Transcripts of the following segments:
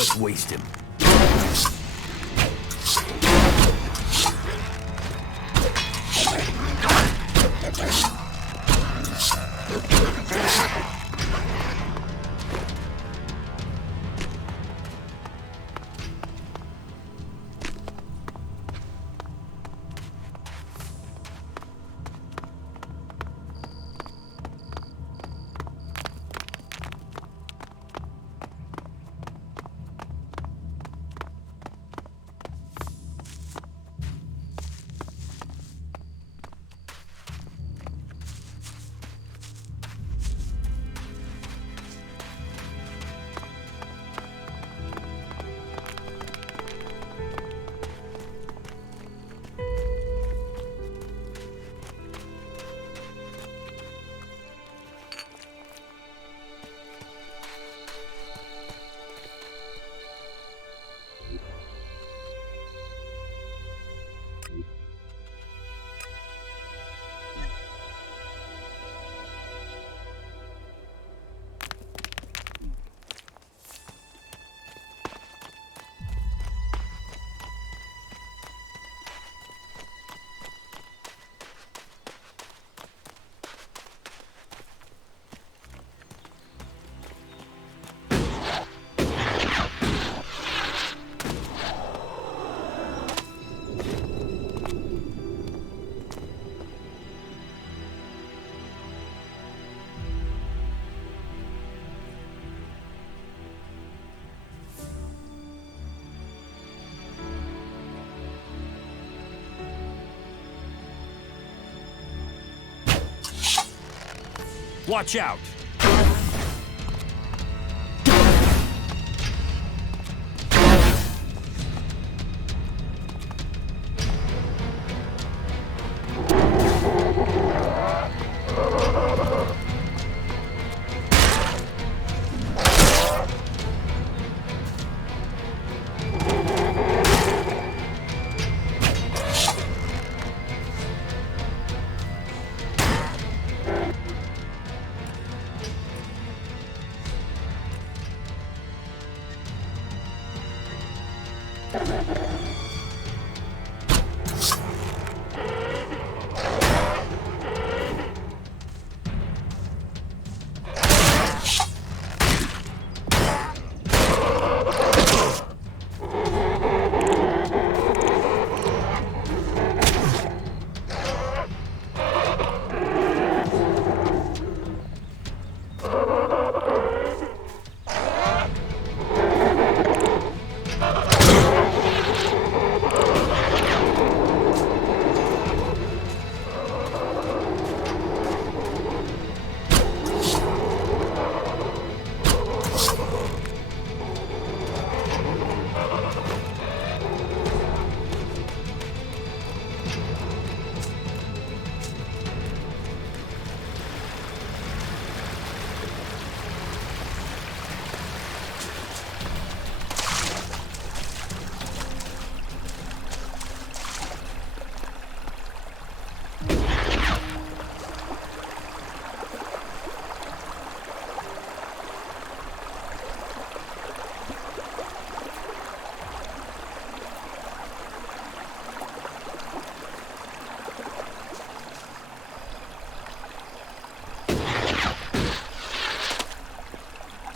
Let's waste him. Watch out!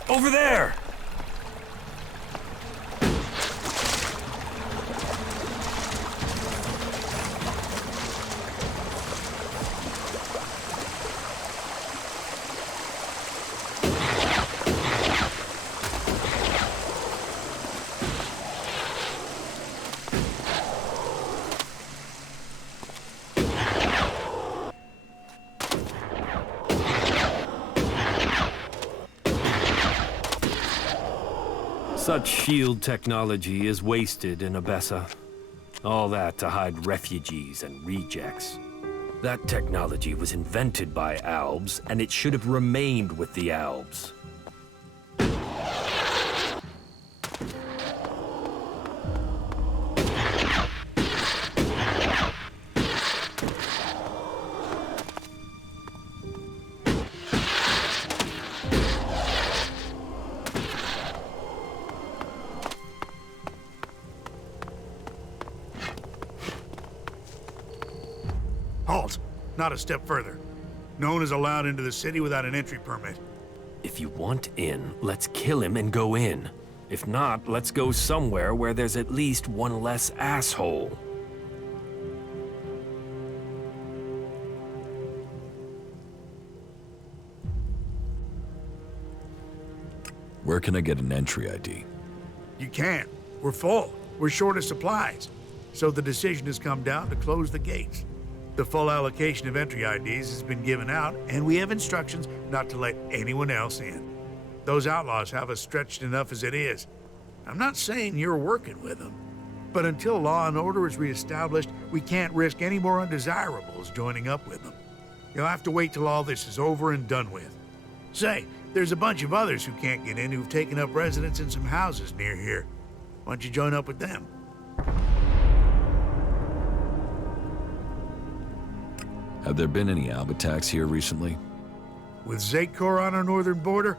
Over there! Such shield technology is wasted in Abessa. All that to hide refugees and rejects. That technology was invented by Albs, and it should have remained with the Albs. Halt! Not a step further. No one is allowed into the city without an entry permit. If you want in, let's kill him and go in. If not, let's go somewhere where there's at least one less asshole. Where can I get an entry ID? You can't. We're full. We're short of supplies. So the decision has come down to close the gates. The full allocation of entry IDs has been given out, and we have instructions not to let anyone else in. Those outlaws have us stretched enough as it is. I'm not saying you're working with them, but until law and order is reestablished, we can't risk any more undesirables joining up with them. You'll have to wait till all this is over and done with. Say, there's a bunch of others who can't get in who've taken up residence in some houses near here. Why don't you join up with them? Have there been any Alb attacks here recently? With Zakor on our northern border,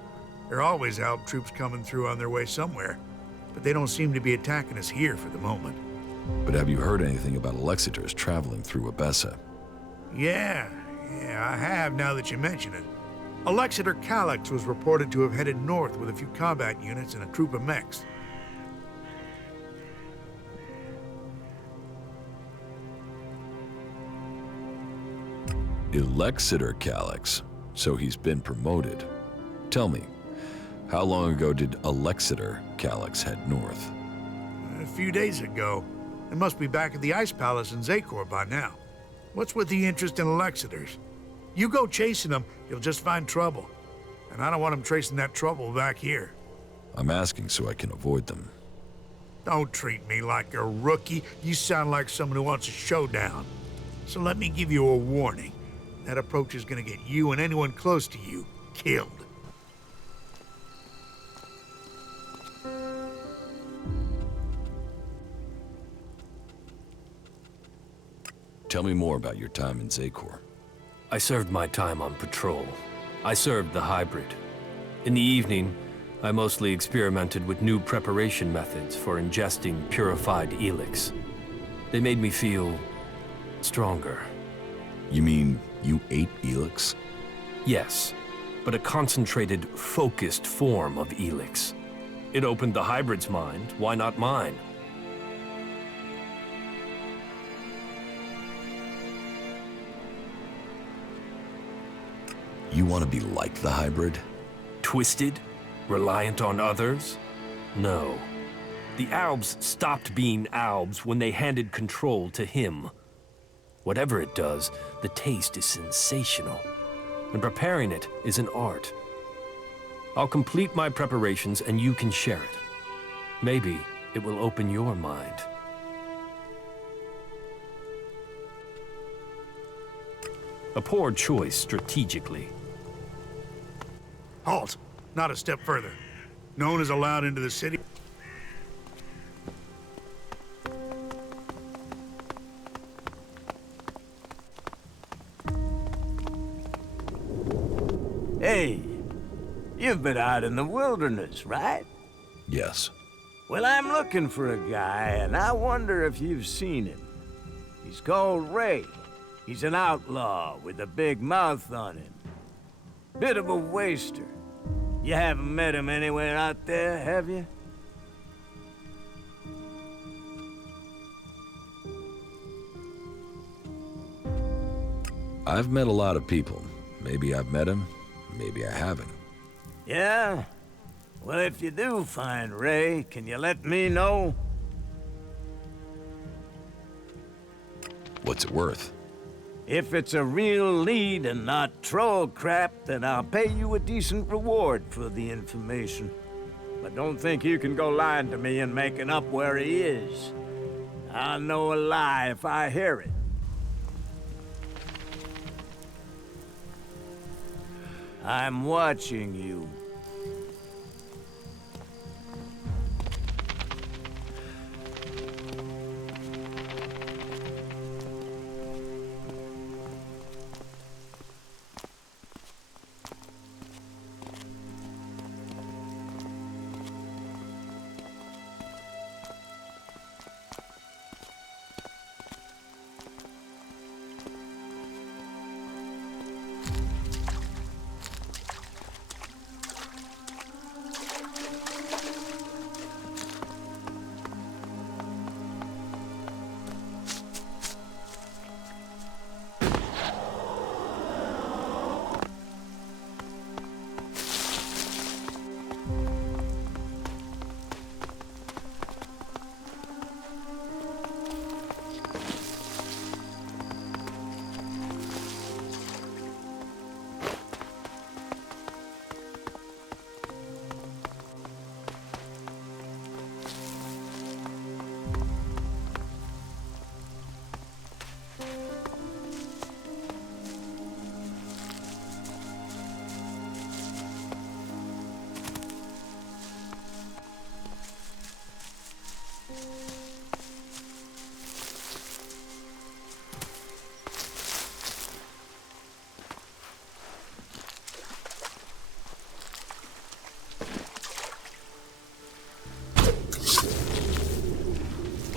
there are always Alb troops coming through on their way somewhere. But they don't seem to be attacking us here for the moment. But have you heard anything about Alexiters traveling through Abessa? Yeah, I have now that you mention it. Alexiter Calyx was reported to have headed north with a few combat units and a troop of mechs. Alexiter Calyx. So he's been promoted. Tell me, how long ago did Alexiter Calyx head north? A few days ago. They must be back at the Ice Palace in Zakor by now. What's with the interest in Alexiters? You go chasing them, you'll just find trouble. And I don't want them tracing that trouble back here. I'm asking so I can avoid them. Don't treat me like a rookie. You sound like someone who wants a showdown. So let me give you a warning. That approach is gonna get you and anyone close to you killed. Tell me more about your time in Zakor. I served my time on patrol. I served the hybrid. In the evening, I mostly experimented with new preparation methods for ingesting purified ELEX. They made me feel stronger. You mean you ate ELEX? Yes, but a concentrated, focused form of ELEX. It opened the hybrid's mind, why not mine? You want to be like the hybrid? Twisted? Reliant on others? No. The Albs stopped being Albs when they handed control to him. Whatever it does, the taste is sensational, and preparing it is an art. I'll complete my preparations and you can share it. Maybe it will open your mind. A poor choice strategically. Halt! Not a step further. No one is allowed into the city. Hey, you've been out in the wilderness, right? Yes. Well, I'm looking for a guy, and I wonder if you've seen him. He's called Ray. He's an outlaw with a big mouth on him. Bit of a waster. You haven't met him anywhere out there, have you? I've met a lot of people. Maybe I've met him, maybe I haven't. Yeah? Well, if you do find Ray, can you let me know? What's it worth? If it's a real lead and not troll crap, then I'll pay you a decent reward for the information. But don't think you can go lying to me and making up where he is. I'll know a lie if I hear it. I'm watching you.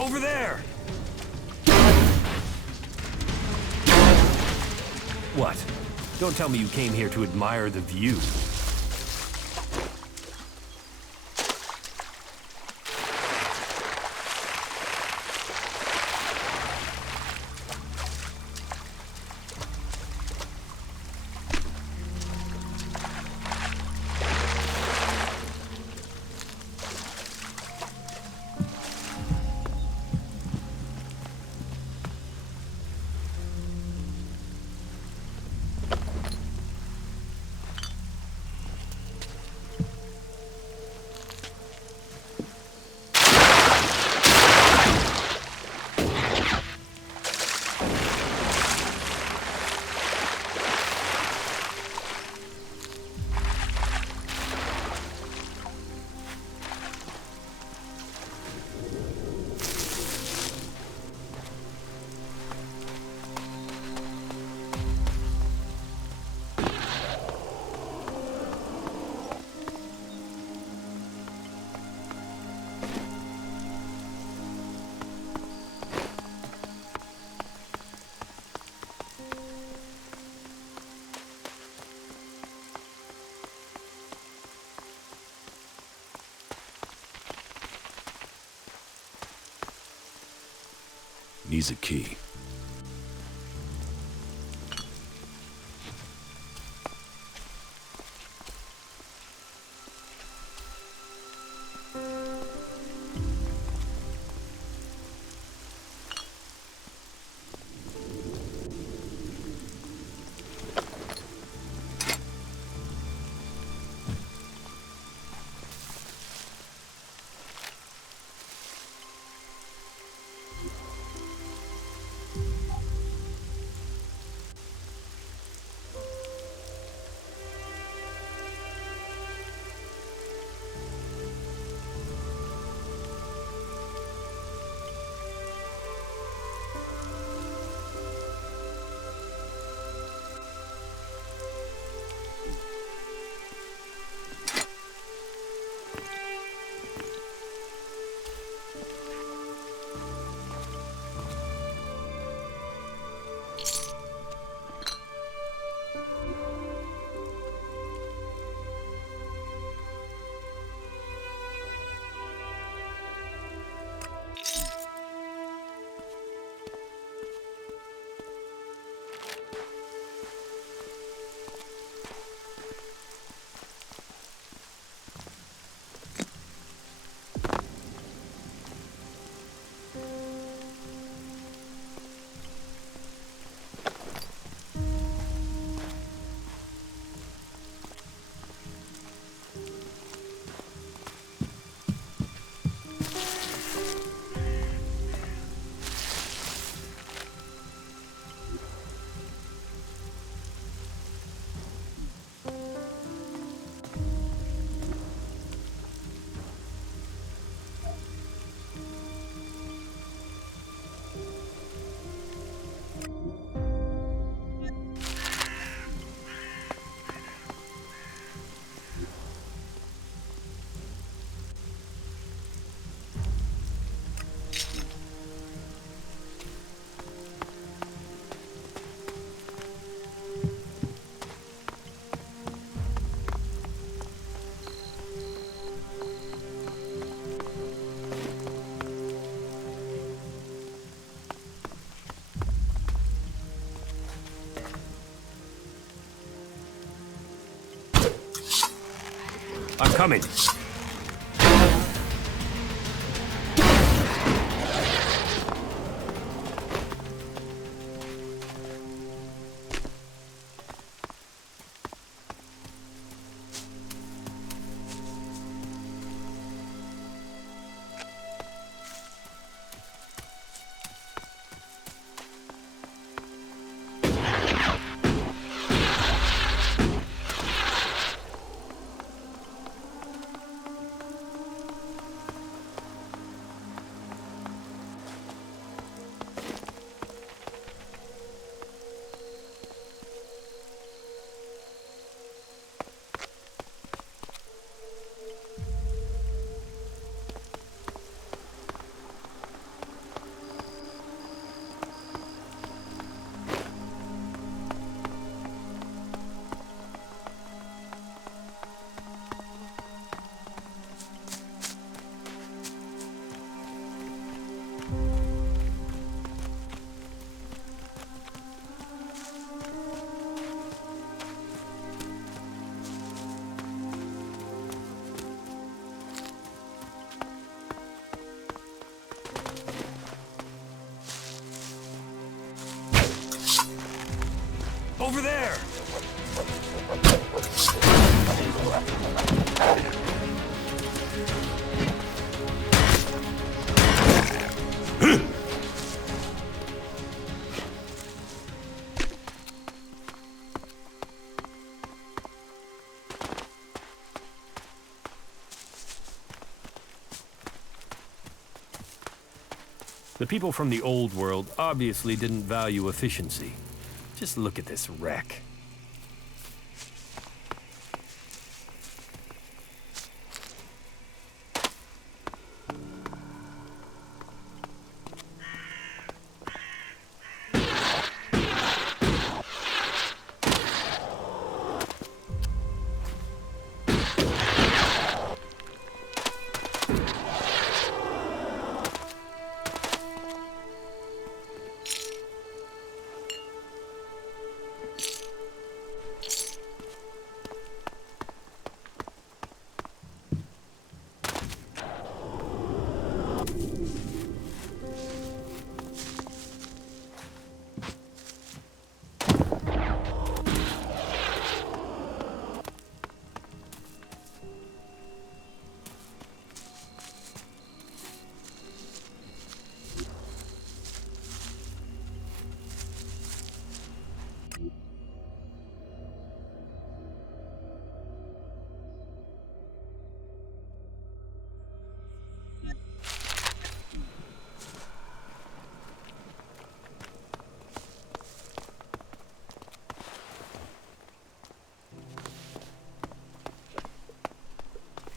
over there! What? Don't tell me you came here to admire the view. Needs a key. I'm coming. Over there! The people from the old world obviously didn't value efficiency. Just look at this wreck.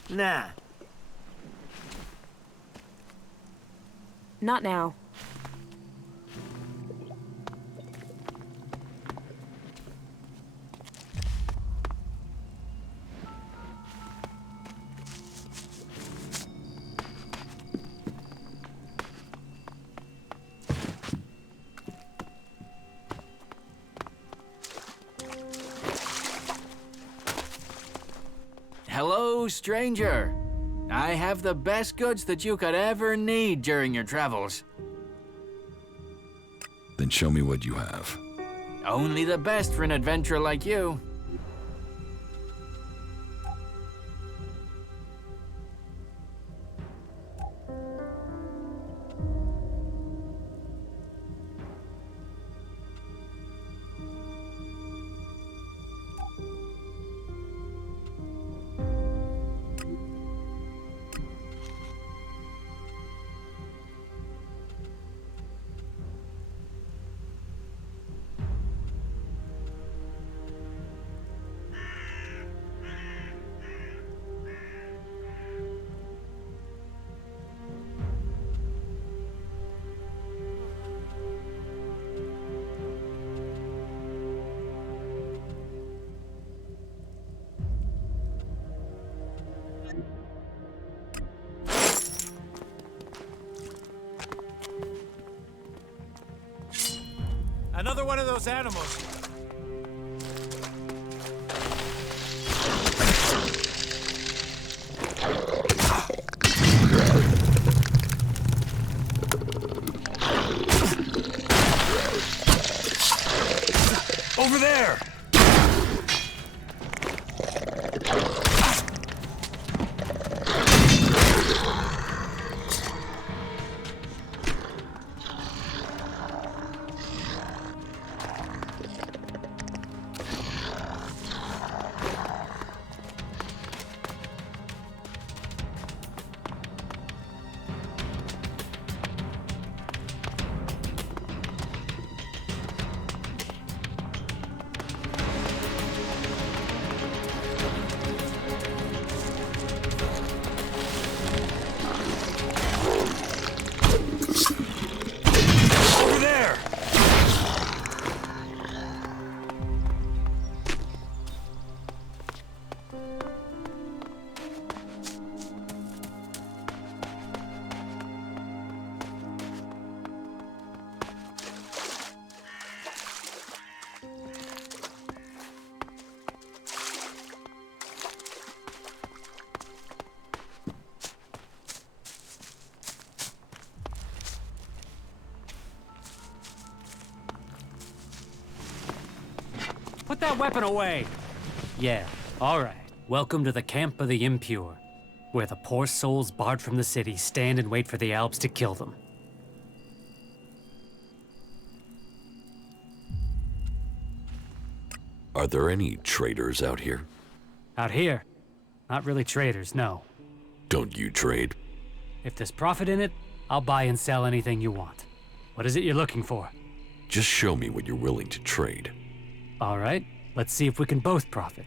Nah. Not now. Hello, stranger. I have the best goods that you could ever need during your travels. Then show me what you have. Only the best for an adventurer like you. Another one of those animals. Over there! that weapon away! Yeah, alright. Welcome to the camp of the impure, where the poor souls barred from the city stand and wait for the Alps to kill them. Are there any traders out here? Out here, not really traders, no. Don't you trade? If there's profit in it, I'll buy and sell anything you want. What is it you're looking for? Just show me what you're willing to trade. Alright, let's see if we can both profit.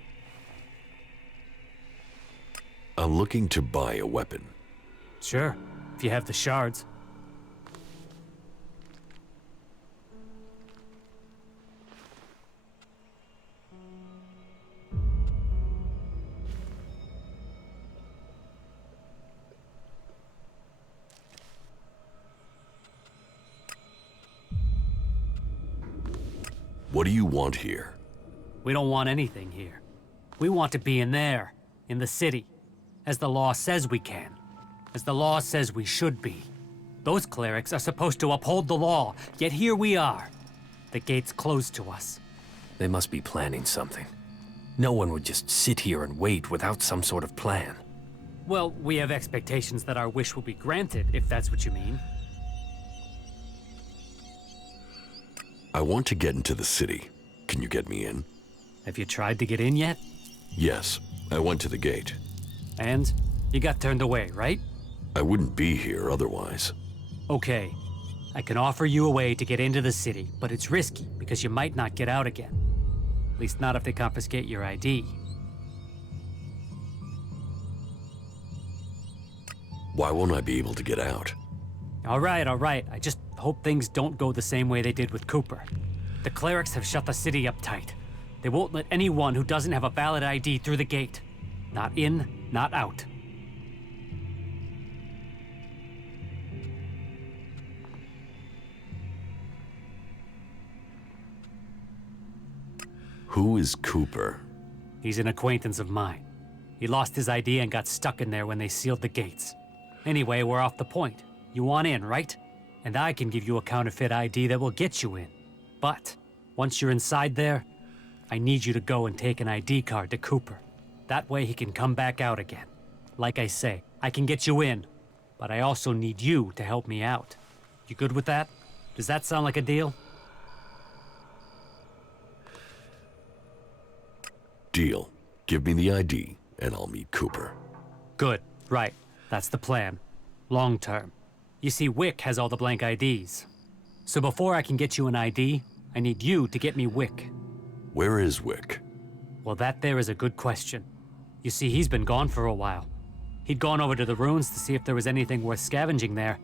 I'm looking to buy a weapon. Sure, if you have the shards. What do you want here? We don't want anything here. We want to be in there, in the city, as the law says we can, as the law says we should be. Those clerics are supposed to uphold the law, yet here we are. The gate's closed to us. They must be planning something. No one would just sit here and wait without some sort of plan. Well, we have expectations that our wish will be granted, if that's what you mean. I want to get into the city. Can you get me in? Have you tried to get in yet? Yes, I went to the gate. And? You got turned away, right? I wouldn't be here otherwise. Okay. I can offer you a way to get into the city, but it's risky because you might not get out again. At least not if they confiscate your ID. Why won't I be able to get out? All right. I just hope things don't go the same way they did with Cooper. The clerics have shut the city up tight. They won't let anyone who doesn't have a valid ID through the gate. Not in, not out. Who is Cooper? He's an acquaintance of mine. He lost his ID and got stuck in there when they sealed the gates. Anyway, we're off the point. You want in, right? And I can give you a counterfeit ID that will get you in. But once you're inside there, I need you to go and take an ID card to Cooper. That way he can come back out again. Like I say, I can get you in, but I also need you to help me out. You good with that? Does that sound like a deal? Deal. Give me the ID, and I'll meet Cooper. Good. Right. That's the plan. Long term. You see, Wick has all the blank IDs. So before I can get you an ID, I need you to get me Wick. Where is Wick? Well, that there is a good question. You see, he's been gone for a while. He'd gone over to the ruins to see if there was anything worth scavenging there,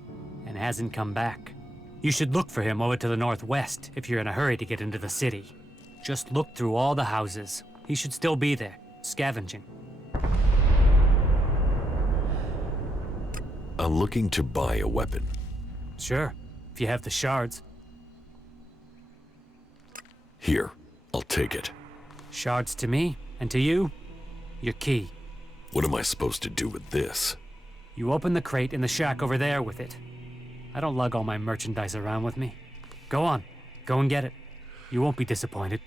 and hasn't come back. You should look for him over to the northwest if you're in a hurry to get into the city. Just look through all the houses. He should still be there, scavenging. I'm looking to buy a weapon. Sure, if you have the shards. Here, I'll take it. Shards to me, and to you, your key. What am I supposed to do with this? You open the crate in the shack over there with it. I don't lug all my merchandise around with me. Go on, go and get it. You won't be disappointed.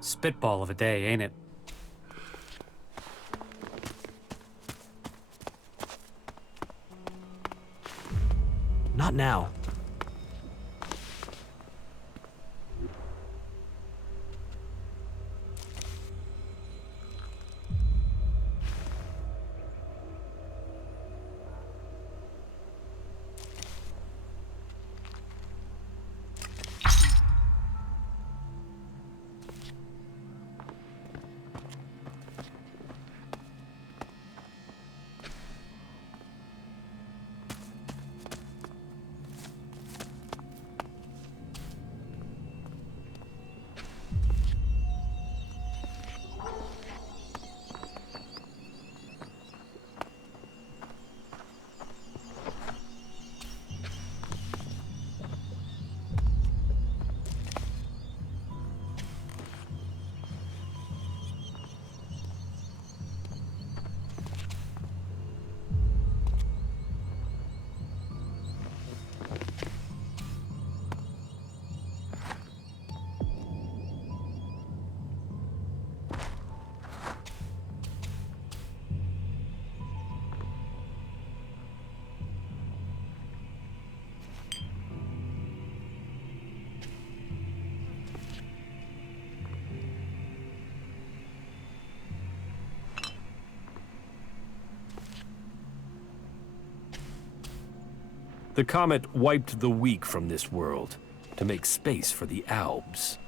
Spitball of a day, ain't it? Not now. The comet wiped the weak from this world to make space for the Albs.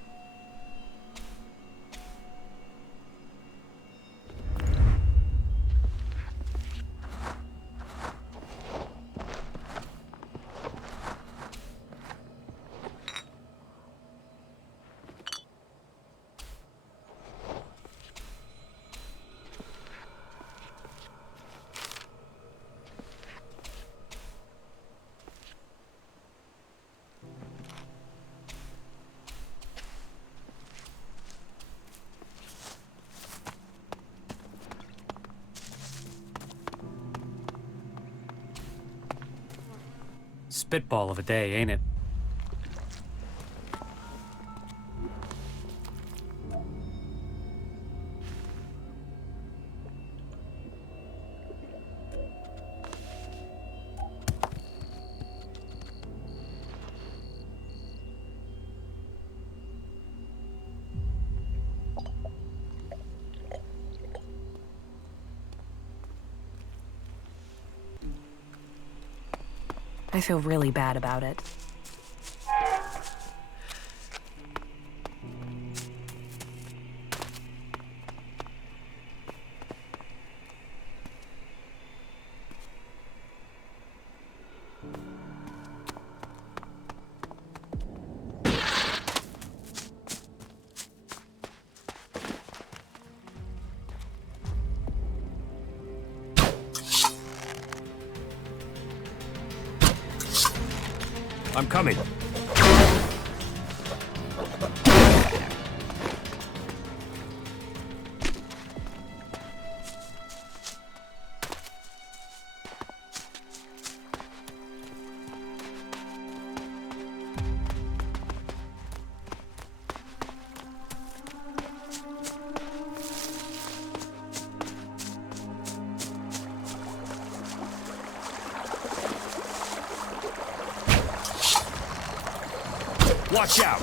Spitball of a day, ain't it? I feel really bad about it. I'm coming. Watch out!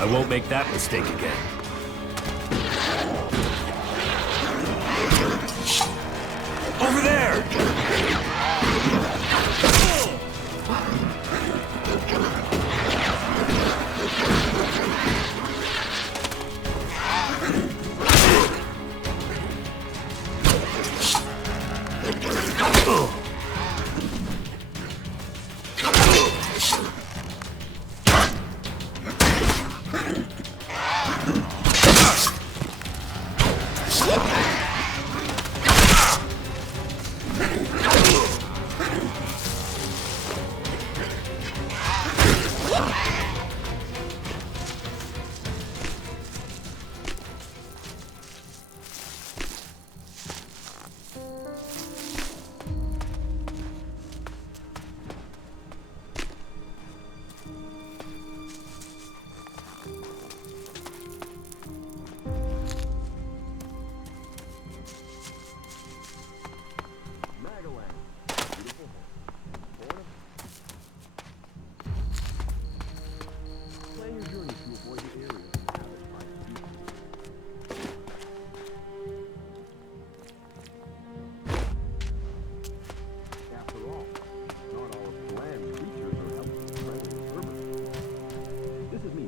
I won't make that mistake again. Over there!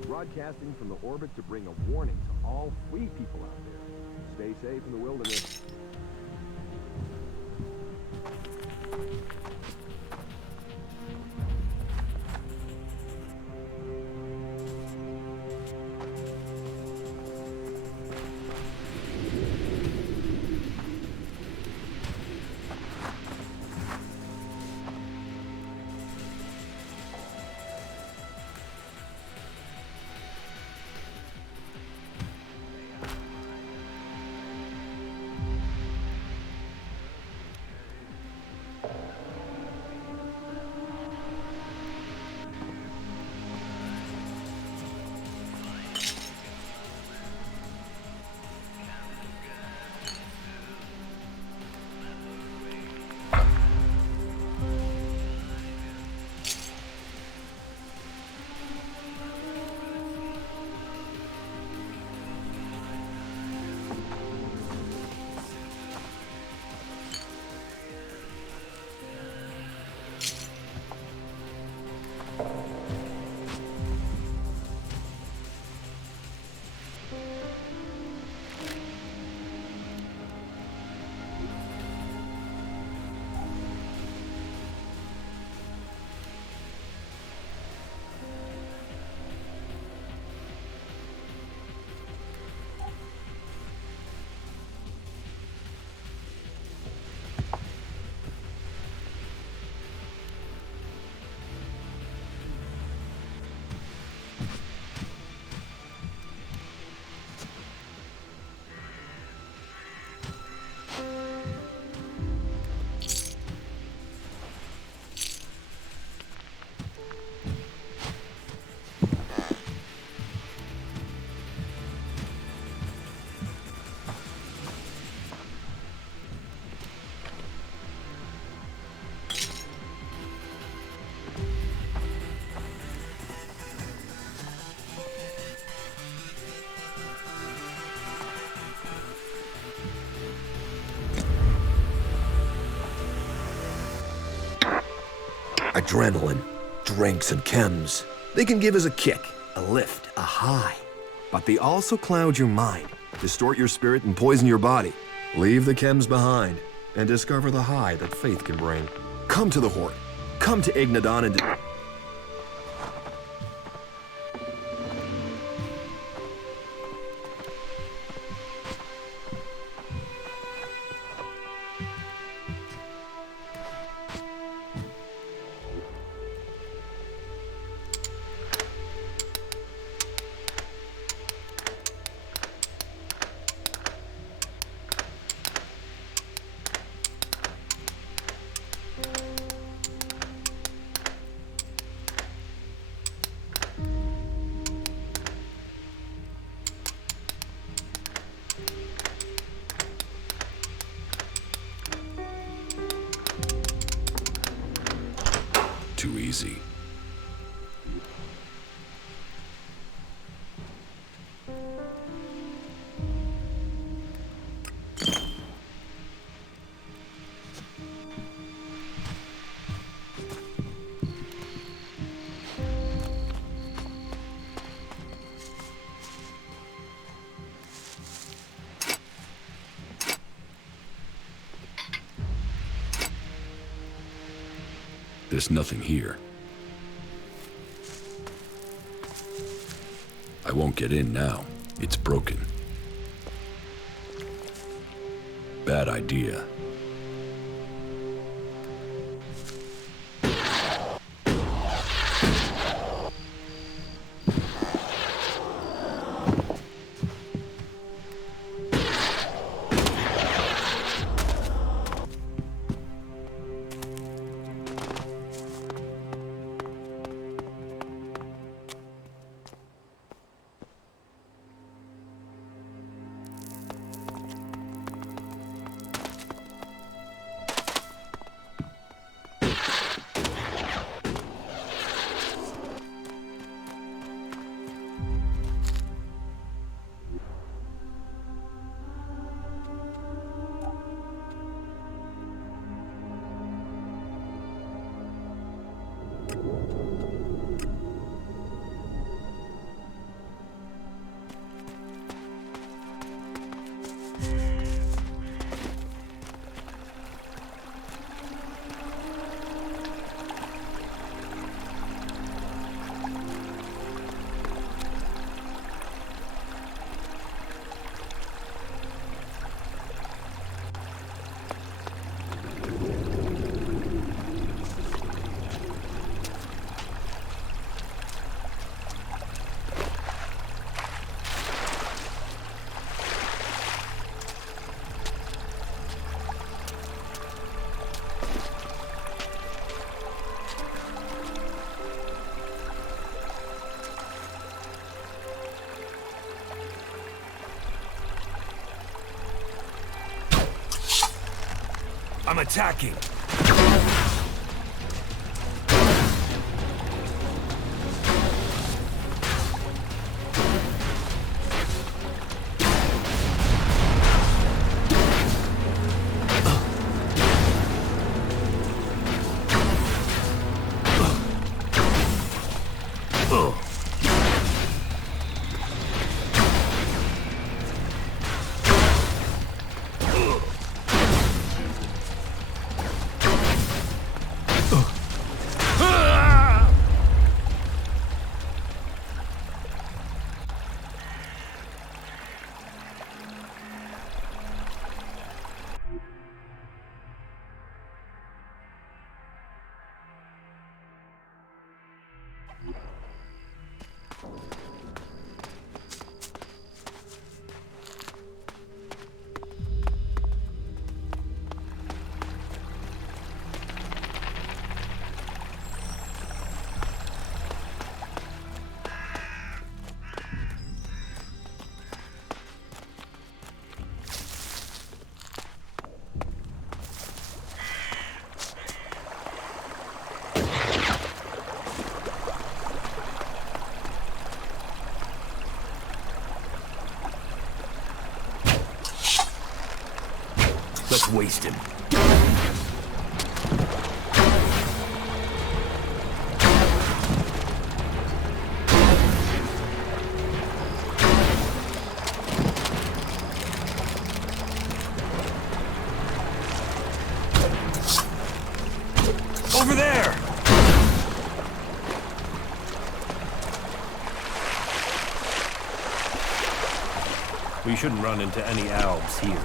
Broadcasting from the orbit to bring a warning to all free people out there. Stay safe in the wilderness. Adrenaline, drinks, and chems. They can give us a kick, a lift, a high. But they also cloud your mind, distort your spirit, and poison your body. Leave the chems behind and discover the high that faith can bring. Come to the Horde. Come to Ignadon and... easy. There's nothing here. I won't get in now. It's broken. Bad idea. I'm attacking. Let's waste him. Over there! We shouldn't run into any Albs here.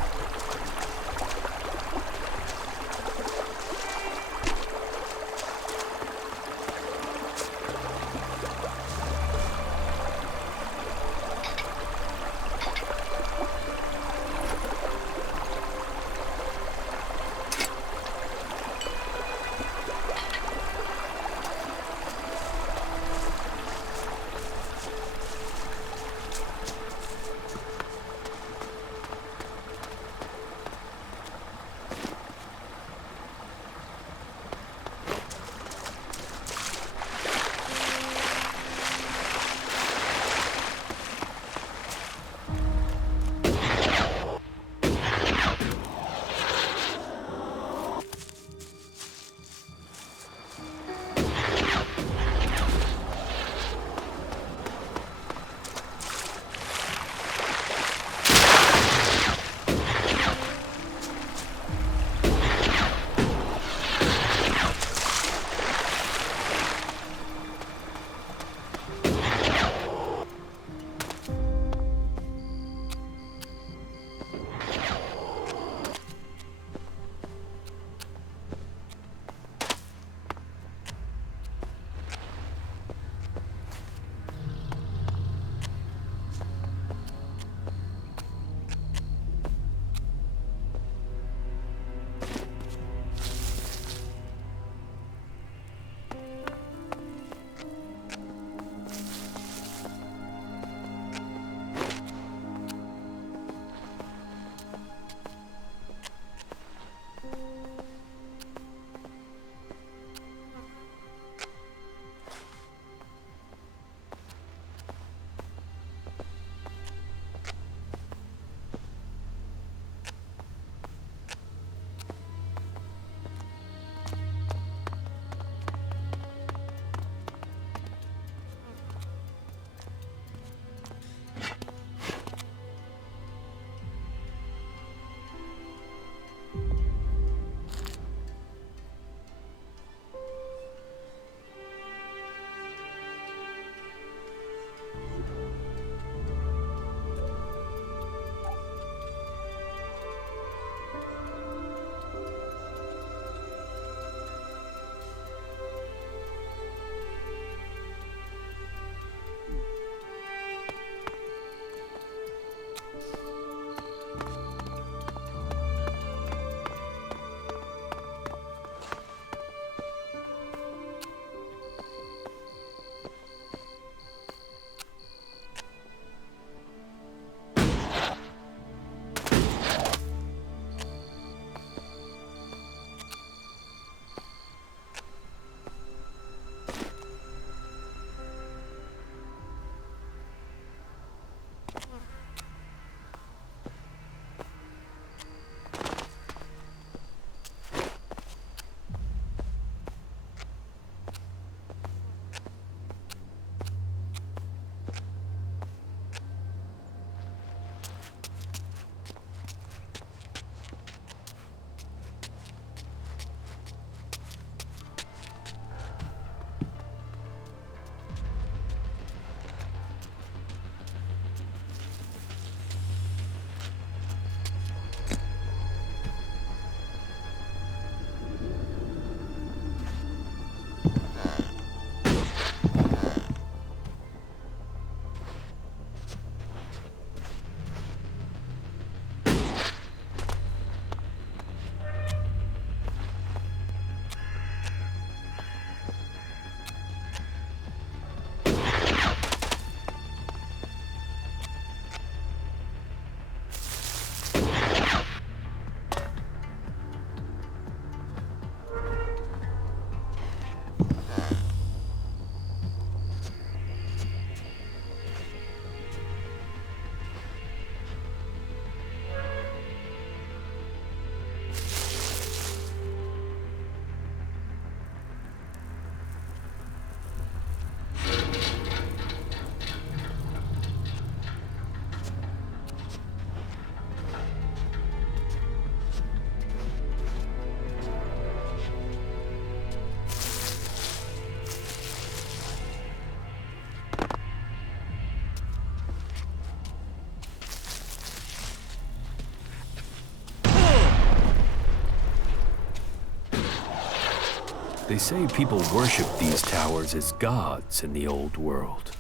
They say people worship these towers as gods in the old world.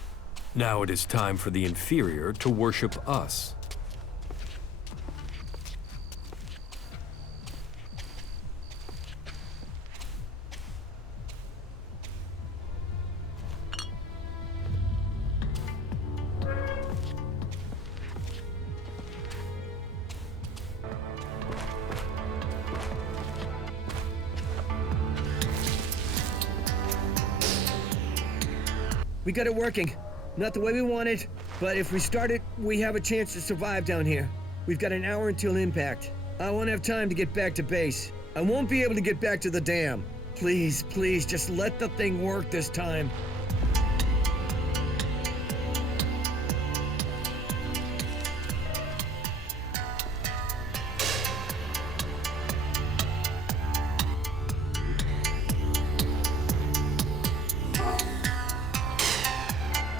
Now it is time for the inferior to worship us. We got it working. Not the way we want it, but if we start it, we have a chance to survive down here. We've got an hour until impact. I won't have time to get back to base. I won't be able to get back to the dam. Please, please, just let the thing work this time.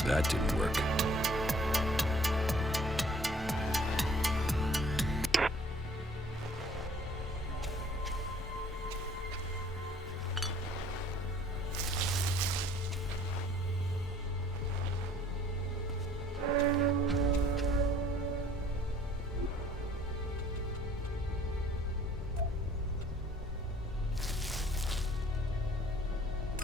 That didn't work.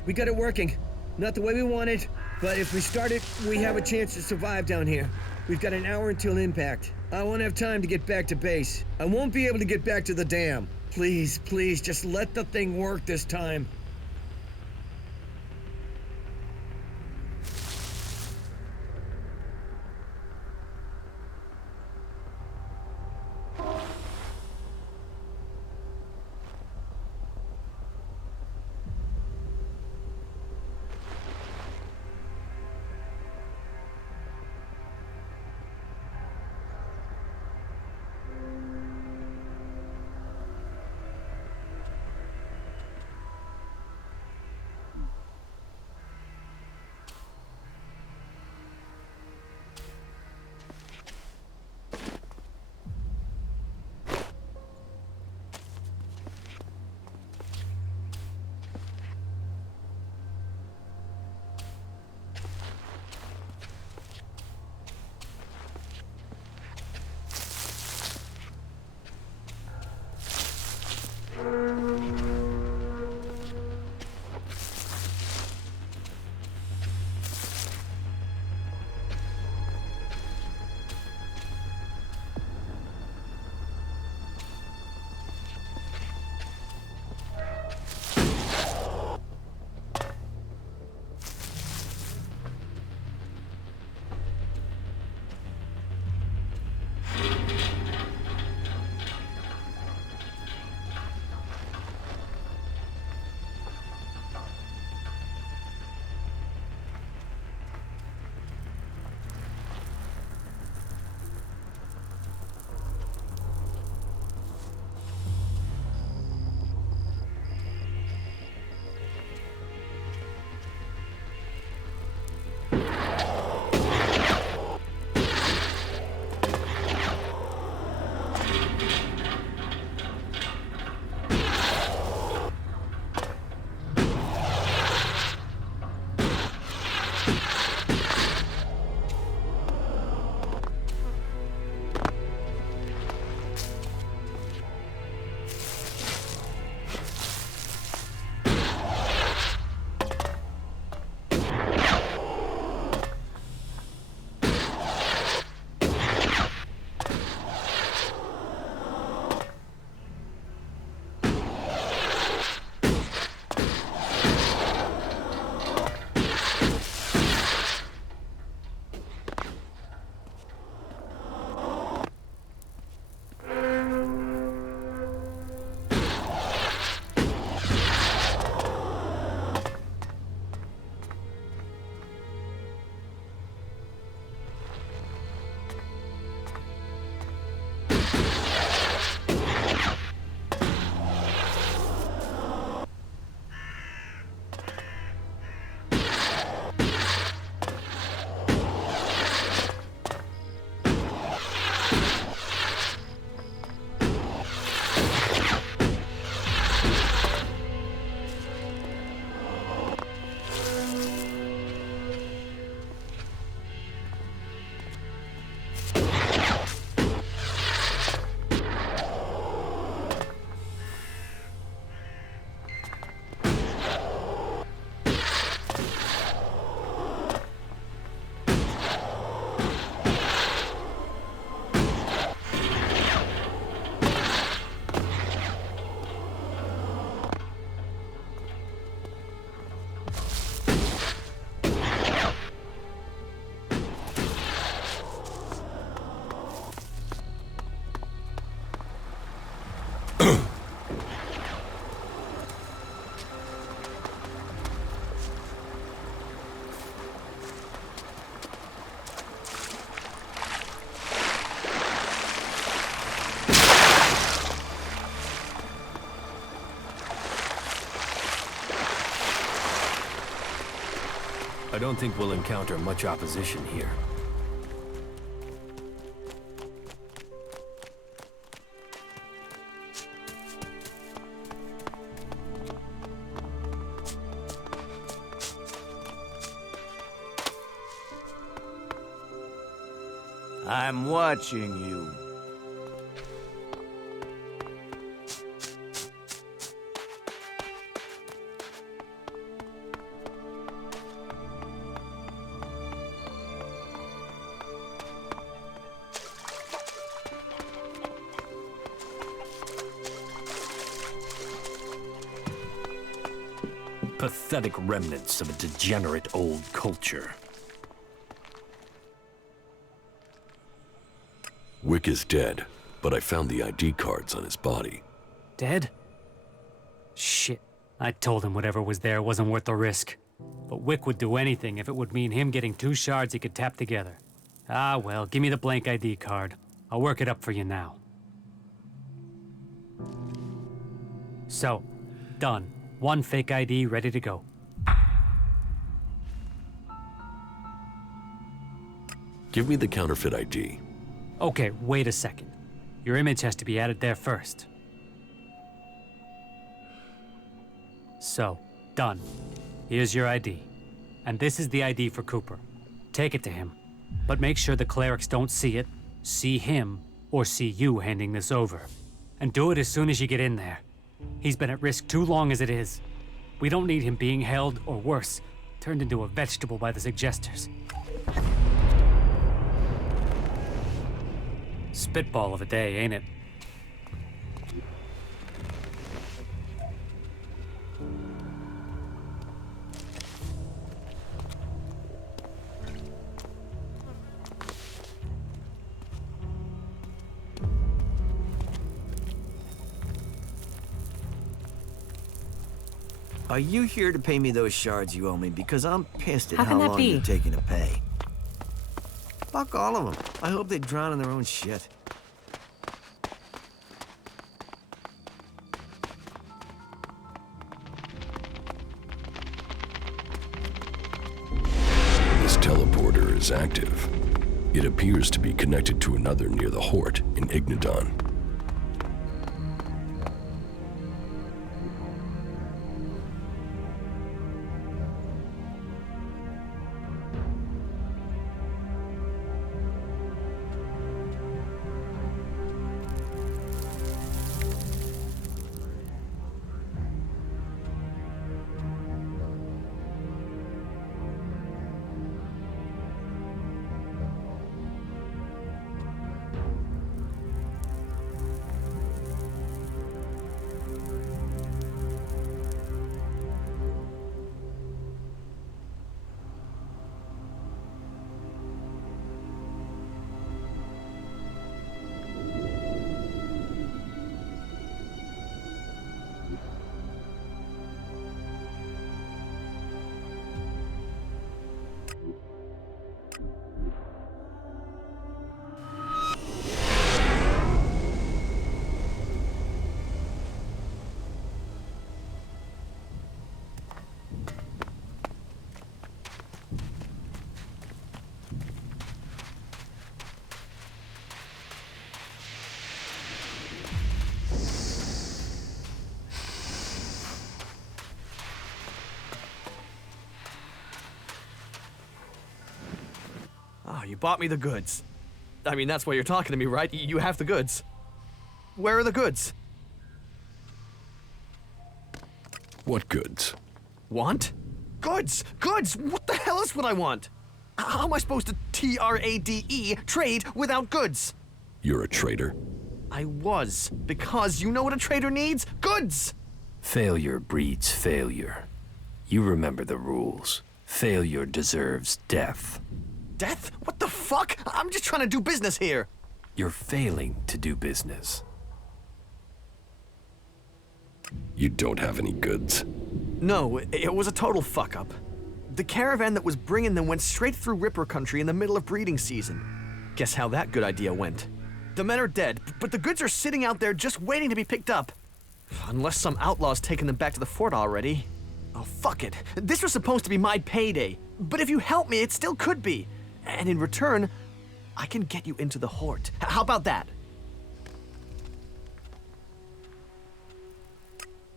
We got it working. Not the way we want it, but if we start it, we have a chance to survive down here. We've got an hour until impact. I won't have time to get back to base. I won't be able to get back to the dam. Please, please, just let the thing work this time. don't think we'll encounter much opposition here. I'm watching you. Pathetic remnants of a degenerate old culture. Wick is dead, but I found the ID cards on his body. Dead? Shit. I told him whatever was there wasn't worth the risk. But Wick would do anything if it would mean him getting 2 shards he could tap together. Ah, well, give me the blank ID card. I'll work it up for you now. So, done. 1 fake ID ready to go. Give me the counterfeit ID. Okay, wait a second. Your image has to be added there first. So, done. Here's your ID. And this is the ID for Cooper. Take it to him. But make sure the clerics don't see it, see him, or see you handing this over. And do it as soon as you get in there. He's been at risk too long as it is. We don't need him being held, or worse, turned into a vegetable by the suggesters. Spitball of a day, ain't it? Are you here to pay me those shards you owe me? Because I'm pissed at How how can that long be? you're taking to pay. Fuck all of them. I hope they drown in their own shit. This teleporter is active. It appears to be connected to another near the Hort in Ignadon. Oh, you bought me the goods. I mean, that's why you're talking to me, right? You have the goods. Where are the goods? What goods? Want? Goods! Goods! What the hell is what I want? How am I supposed to T-R-A-D-E, trade, without goods? You're a traitor? I was, because you know what a trader needs? Goods! Failure breeds failure. You remember the rules. Failure deserves death. Death? What the fuck? I'm just trying to do business here. You're failing to do business. You don't have any goods? No, it was a total fuck-up. The caravan that was bringing them went straight through Ripper country in the middle of breeding season. Guess how that good idea went. The men are dead, but the goods are sitting out there just waiting to be picked up. Unless some outlaw's taken them back to the fort already. Oh, fuck it. This was supposed to be my payday. But if you help me, it still could be. And in return, I can get you into the Hort. How about that?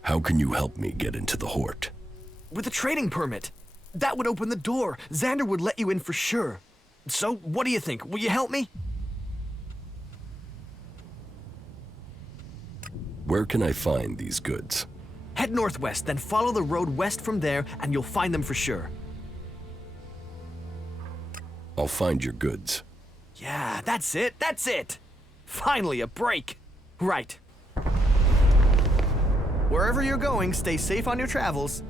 How can you help me get into the Hort? With a trading permit. That would open the door. Xander would let you in for sure. So, what do you think? Will you help me? Where can I find these goods? Head northwest, then follow the road west from there, and you'll find them for sure. I'll find your goods. Yeah, that's it, that's it! Finally, a break! Right. Wherever you're going, stay safe on your travels.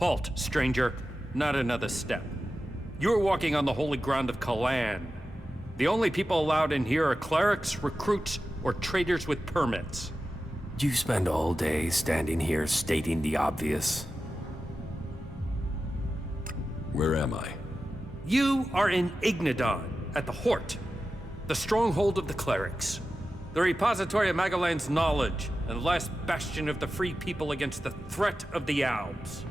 Halt, stranger. Not another step. You're walking on the holy ground of Kalan. The only people allowed in here are clerics, recruits, or traders with permits. Do you spend all day standing here stating the obvious? Where am I? You are in Ignadon, at the Hort, the stronghold of the clerics, the repository of Magalan's knowledge, and the last bastion of the free people against the threat of the Alps.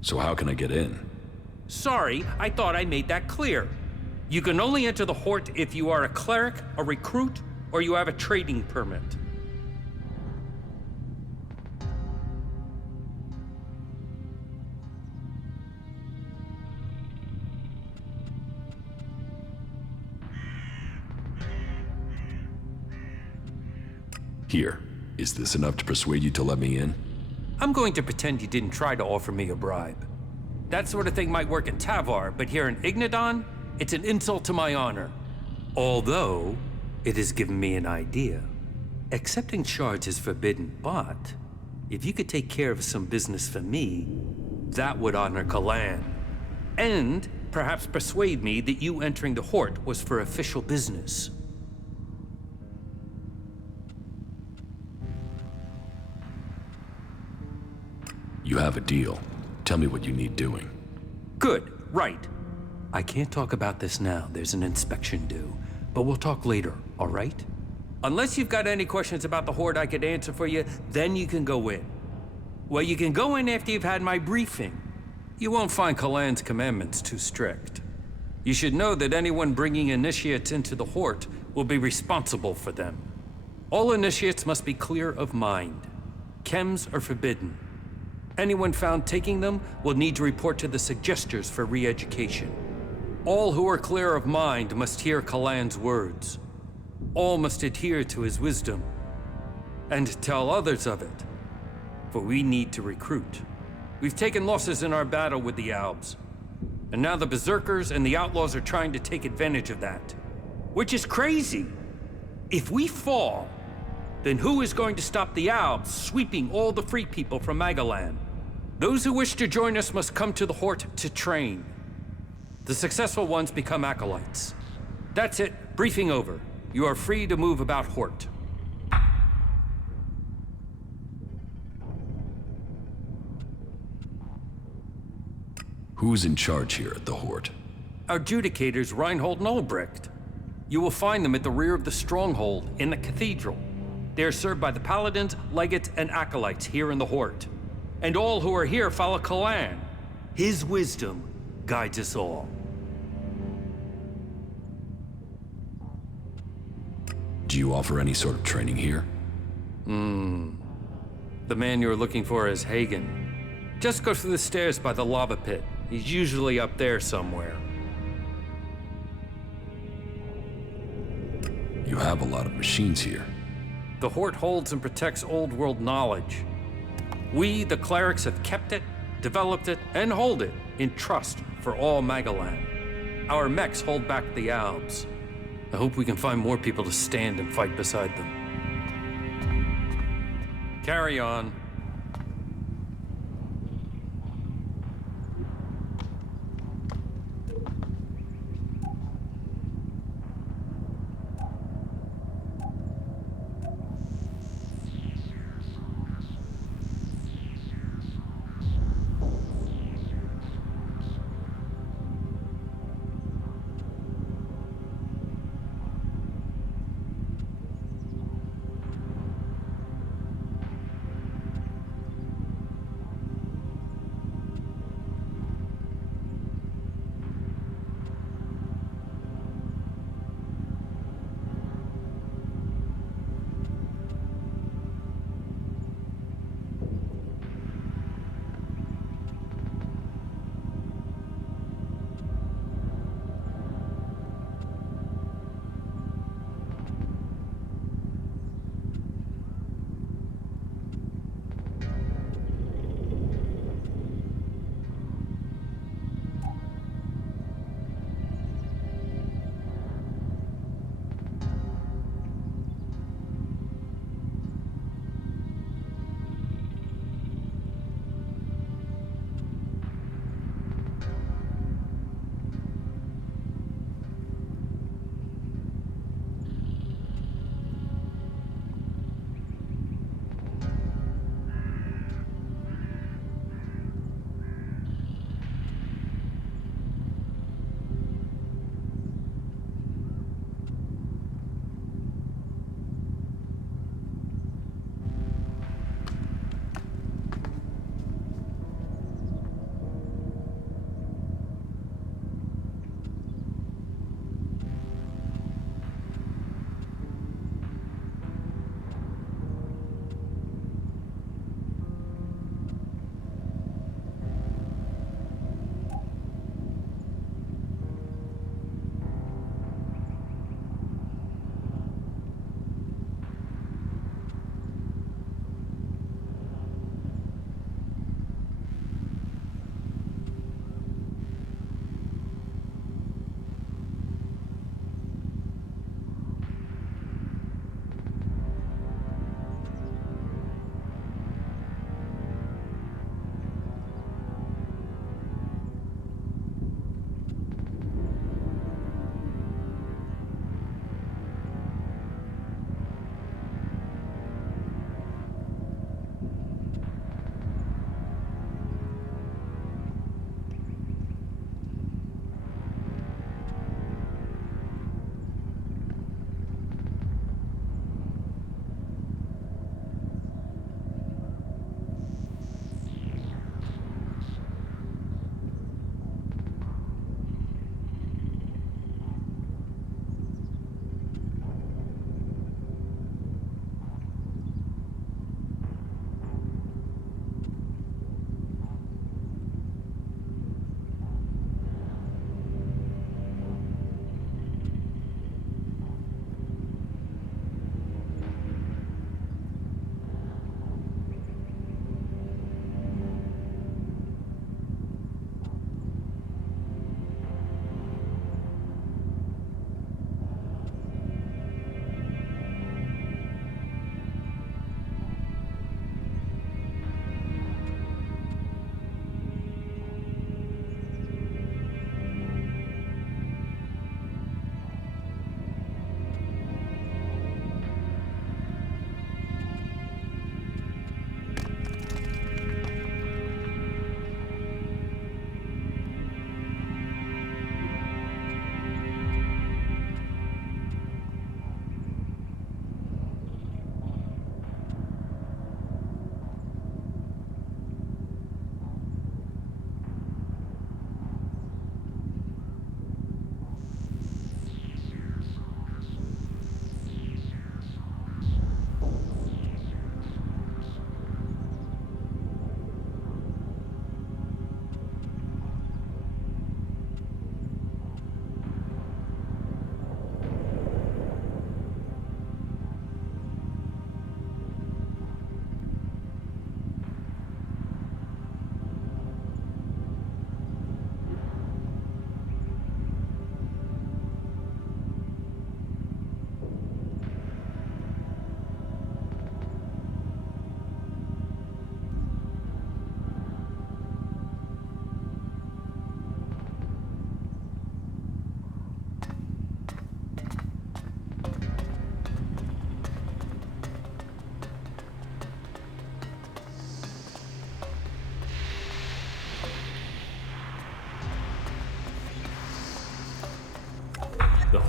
So how can I get in? Sorry, I thought I made that clear. You can only enter the Hort if you are a cleric, a recruit, or you have a trading permit. Here. Is this enough to persuade you to let me in? I'm going to pretend you didn't try to offer me a bribe. That sort of thing might work in Tavar, but here in Ignadon, it's an insult to my honor. Although, it has given me an idea. Accepting charge is forbidden, but if you could take care of some business for me, that would honor Kalan. And perhaps persuade me that you entering the Hort was for official business. You have a deal. Tell me what you need doing. Good, right. I can't talk about this now. There's an inspection due. But we'll talk later, all right? Unless you've got any questions about the Horde I could answer for you, then you can go in. Well, you can go in after you've had my briefing. You won't find Kalan's commandments too strict. You should know that anyone bringing initiates into the Horde will be responsible for them. All initiates must be clear of mind. Chems are forbidden. Anyone found taking them will need to report to the suggesters for re-education. All who are clear of mind must hear Kalan's words. All must adhere to his wisdom, and tell others of it. For we need to recruit. We've taken losses in our battle with the Albs, and now the Berserkers and the Outlaws are trying to take advantage of that. Which is crazy. If we fall, then who is going to stop the Albs sweeping all the free people from Magalan? Those who wish to join us must come to the Hort to train. The successful ones become acolytes. That's it. Briefing over. You are free to move about Hort. Who's in charge here at the Hort? Our adjudicators, Reinhold and Albrecht. You will find them at the rear of the stronghold in the cathedral. They are served by the paladins, legates, and acolytes here in the Hort. And all who are here follow Kalan. His wisdom guides us all. Do you offer any sort of training here? The man you're looking for is Hagen. Just go through the stairs by the lava pit. He's usually up there somewhere. You have a lot of machines here. The Hort holds and protects old world knowledge. We, the clerics, have kept it, developed it, and hold it in trust for all Magaland. Our mechs hold back the Albs. I hope we can find more people to stand and fight beside them. Carry on.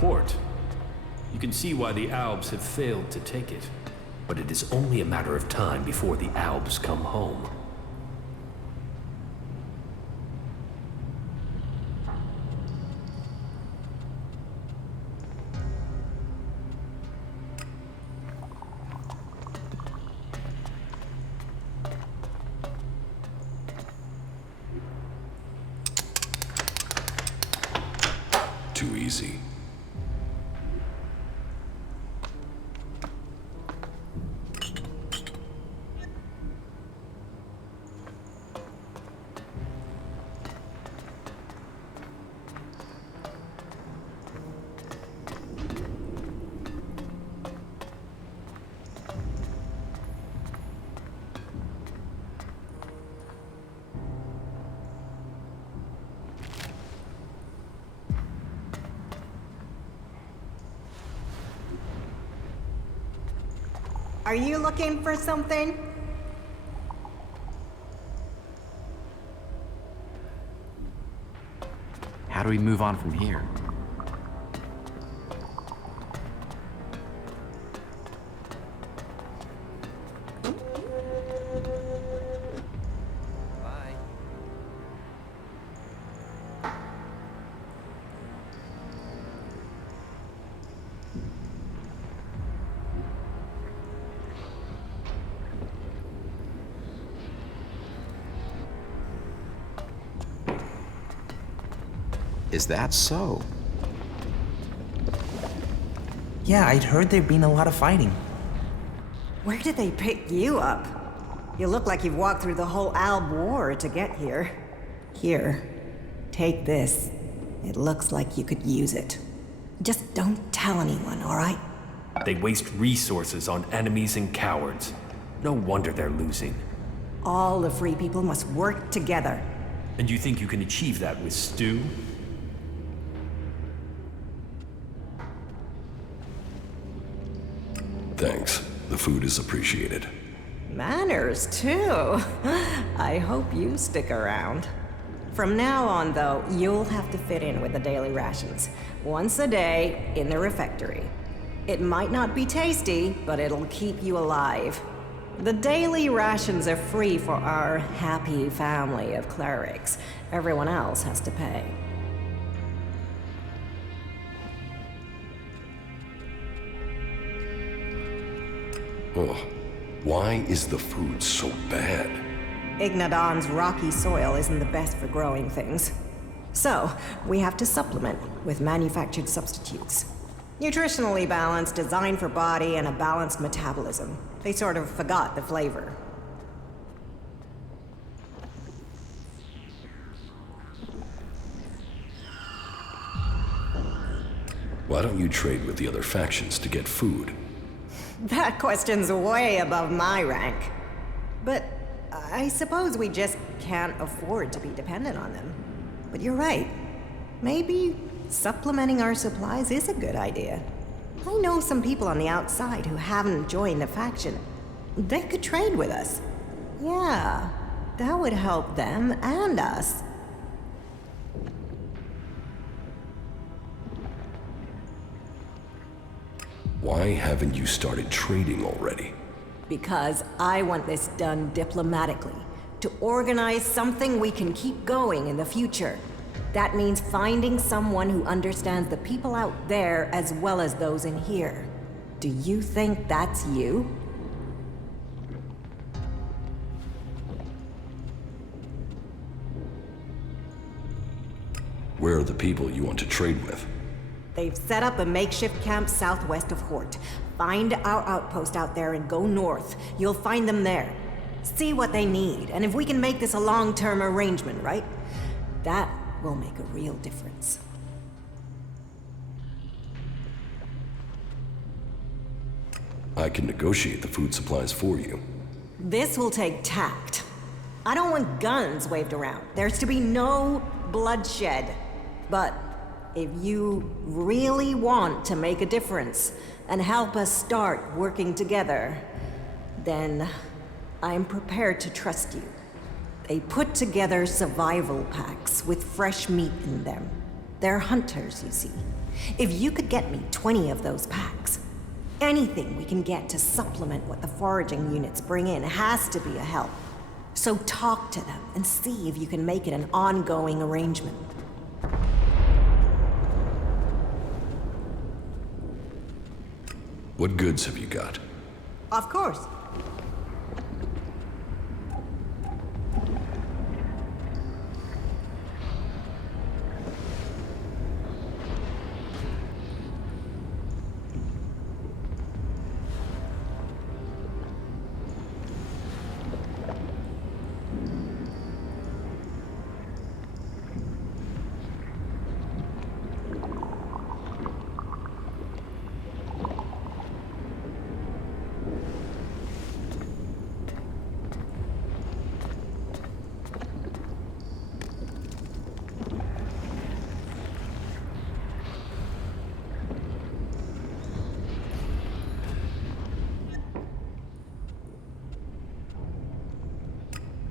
Hort. You can see why the Albs have failed to take it. But it is only a matter of time before the Albs come home. Too easy. Are you looking for something? How do we move on from here? Is that so? Yeah, I'd heard there'd been a lot of fighting. Where did they pick you up? You look like you've walked through the whole Alb War to get here. Here, take this. It looks like you could use it. Just don't tell anyone, all right? They waste resources on enemies and cowards. No wonder they're losing. All the free people must work together. And you think you can achieve that with stew? Thanks. The food is appreciated. Manners, too. I hope you stick around. From now on, though, you'll have to fit in with the daily rations. Once a day, in the refectory. It might not be tasty, but it'll keep you alive. The daily rations are free for our happy family of clerics. Everyone else has to pay. Oh, why is the food so bad? Ignadon's rocky soil isn't the best for growing things. So, we have to supplement with manufactured substitutes. Nutritionally balanced, designed for body and a balanced metabolism. They sort of forgot the flavor. Why don't you trade with the other factions to get food? That question's way above my rank. But I suppose we just can't afford to be dependent on them. But you're right. Maybe supplementing our supplies is a good idea. I know some people on the outside who haven't joined the faction. They could trade with us. Yeah, that would help them and us. Why haven't you started trading already? Because I want this done diplomatically. To organize something we can keep going in the future. That means finding someone who understands the people out there as well as those in here. Do you think that's you? Where are the people you want to trade with? They've set up a makeshift camp southwest of Hort. Find our outpost out there and go north. You'll find them there. See what they need, and if we can make this a long-term arrangement, right? That will make a real difference. I can negotiate the food supplies for you. This will take tact. I don't want guns waved around. There's to be no bloodshed. But if you really want to make a difference and help us start working together, then I'm prepared to trust you. They put together survival packs with fresh meat in them. They're hunters, you see. If you could get me 20 of those packs, anything we can get to supplement what the foraging units bring in has to be a help. So talk to them and see if you can make it an ongoing arrangement. What goods have you got? Of course.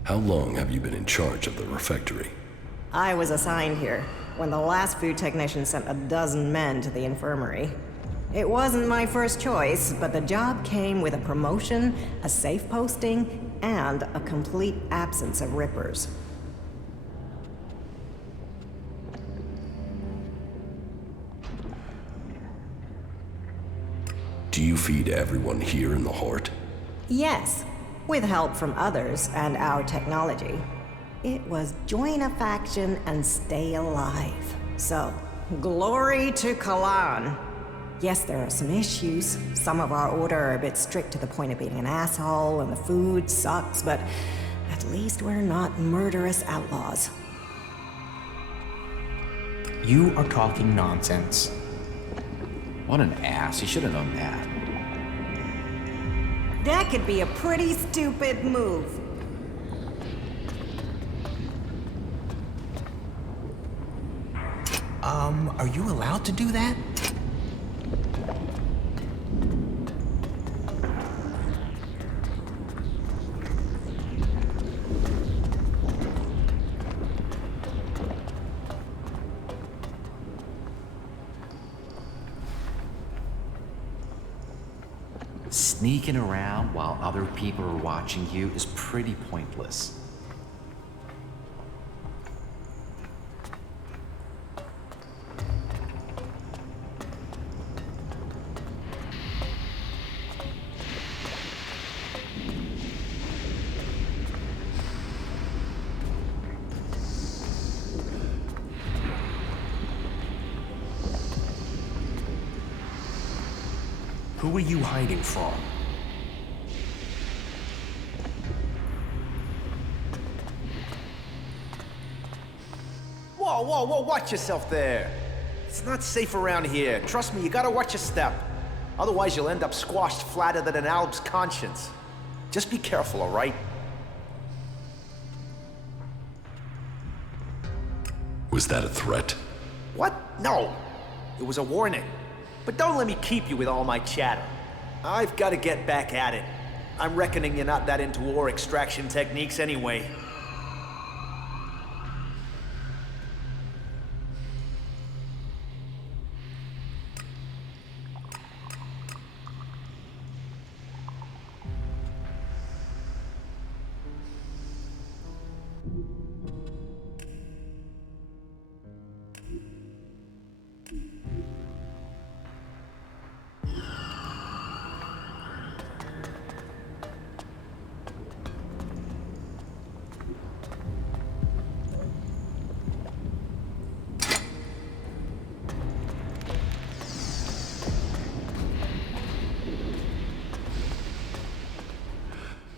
How long have you been in charge of the refectory? I was assigned here when the last food technician sent a dozen men to the infirmary. It wasn't my first choice, but the job came with a promotion, a safe posting, and a complete absence of rippers. Do you feed everyone here in the Hort? Yes, with help from others and our technology. It was join a faction and stay alive. So, glory to Kalan. Yes, there are some issues. Some of our order are a bit strict to the point of being an asshole, and the food sucks, but at least we're not murderous outlaws. You are talking nonsense. What an ass. You should have known that. That could be a pretty stupid move. Are you allowed to do that? Sneaking around while other people are watching you is pretty pointless. Who are you hiding from? Whoa, whoa, whoa, watch yourself there. It's not safe around here. Trust me, you gotta watch your step. Otherwise, you'll end up squashed flatter than an Alb's conscience. Just be careful, all right? Was that a threat? What? No. It was a warning. But don't let me keep you with all my chatter. I've got to get back at it. I'm reckoning you're not that into ore extraction techniques anyway.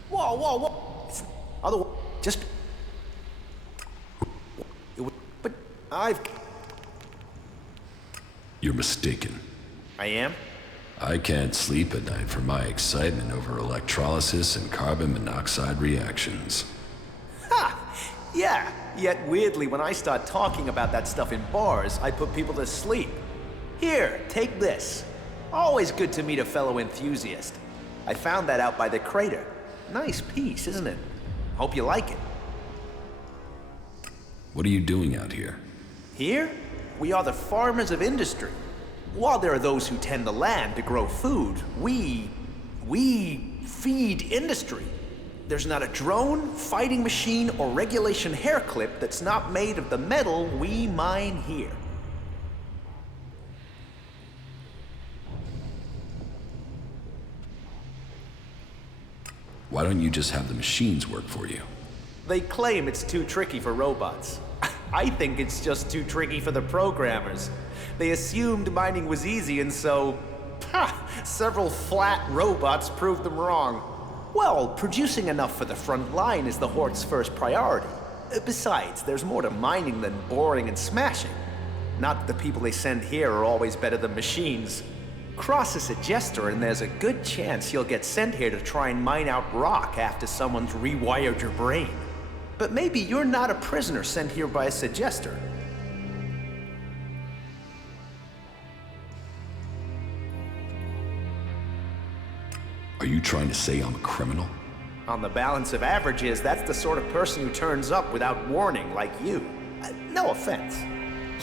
Whoa, whoa, whoa. Just... But You're mistaken. I am? I can't sleep at night for my excitement over electrolysis and carbon monoxide reactions. Ha! Yeah, yet weirdly, when I start talking about that stuff in bars, I put people to sleep. Here, take this. Always good to meet a fellow enthusiast. I found that out by the crater. Nice piece, isn't it? Hope you like it. What are you doing out here? Here, we are the farmers of industry. While there are those who tend the land to grow food, we feed industry. There's not a drone, fighting machine, or regulation hair clip that's not made of the metal we mine here. Why don't you just have the machines work for you? They claim it's too tricky for robots. I think it's just too tricky for the programmers. They assumed mining was easy, and so, several flat robots proved them wrong. Well, producing enough for the front line is the Horde's first priority. Besides, there's more to mining than boring and smashing. Not that the people they send here are always better than machines. Cross a suggester and there's a good chance you'll get sent here to try and mine out rock after someone's rewired your brain. But maybe you're not a prisoner sent here by a suggester. Are you trying to say I'm a criminal? On the balance of averages, that's the sort of person who turns up without warning, like you. No offense.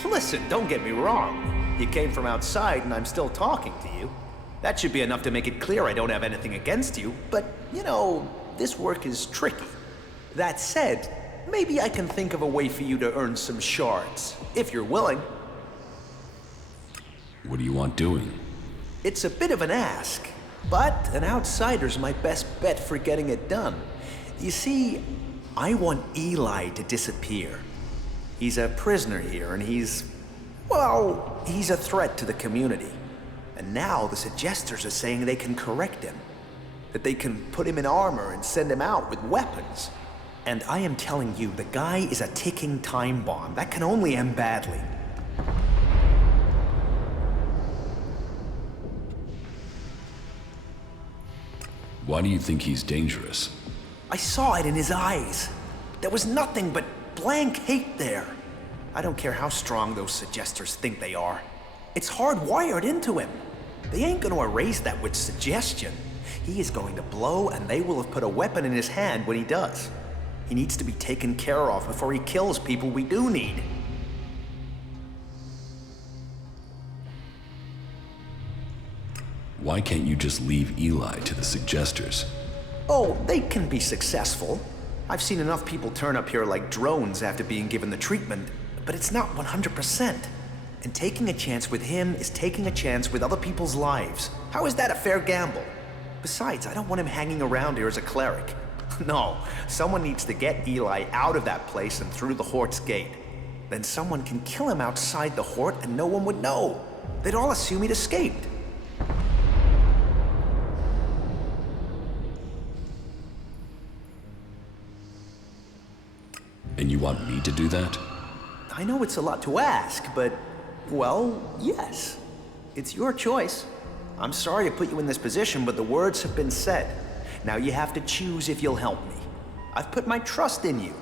Listen, don't get me wrong. You came from outside and I'm still talking to you. That should be enough to make it clear I don't have anything against you, but, you know, this work is tricky. That said, maybe I can think of a way for you to earn some shards, if you're willing. What do you want doing? It's a bit of an ask, but an outsider's my best bet for getting it done. You see, I want Eli to disappear. He's a prisoner here, and he's a threat to the community. And now the suggesters are saying they can correct him. That they can put him in armor and send him out with weapons. And I am telling you, the guy is a ticking time bomb. That can only end badly. Why do you think he's dangerous? I saw it in his eyes. There was nothing but blank hate there. I don't care how strong those suggesters think they are. It's hardwired into him. They ain't gonna erase that with suggestion. He is going to blow, and they will have put a weapon in his hand when he does. He needs to be taken care of before he kills people we do need. Why can't you just leave Eli to the suggesters? Oh, they can be successful. I've seen enough people turn up here like drones after being given the treatment, but it's not 100%. And taking a chance with him is taking a chance with other people's lives. How is that a fair gamble? Besides, I don't want him hanging around here as a cleric. No, someone needs to get Eli out of that place and through the Horde's gate. Then someone can kill him outside the Horde and no one would know. They'd all assume he'd escaped. And you want me to do that? I know it's a lot to ask, but, well, yes. It's your choice. I'm sorry to put you in this position, but the words have been said. Now you have to choose if you'll help me. I've put my trust in you.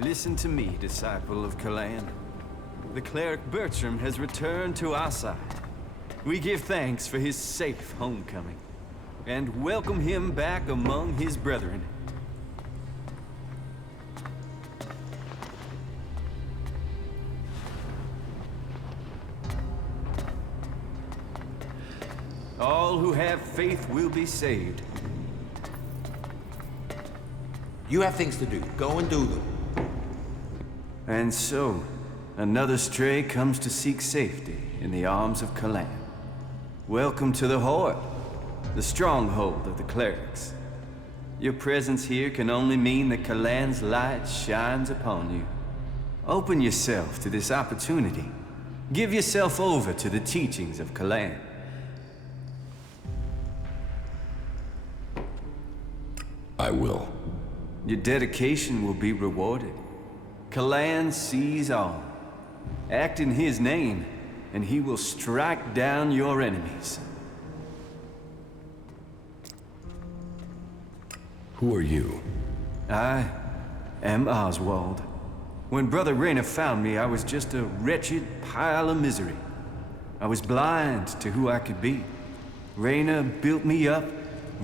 Listen to me, disciple of Kalan. The cleric Bertram has returned to our side. We give thanks for his safe homecoming, and welcome him back among his brethren. All who have faith will be saved. You have things to do. Go and do them. And so, another stray comes to seek safety in the arms of Kalan. Welcome to the Horde, the stronghold of the clerics. Your presence here can only mean that Kalan's light shines upon you. Open yourself to this opportunity. Give yourself over to the teachings of Kalan. I will. Your dedication will be rewarded. Kalan sees all. Act in his name, and he will strike down your enemies. Who are you? I am Oswald. When Brother Rayner found me, I was just a wretched pile of misery. I was blind to who I could be. Rayner built me up,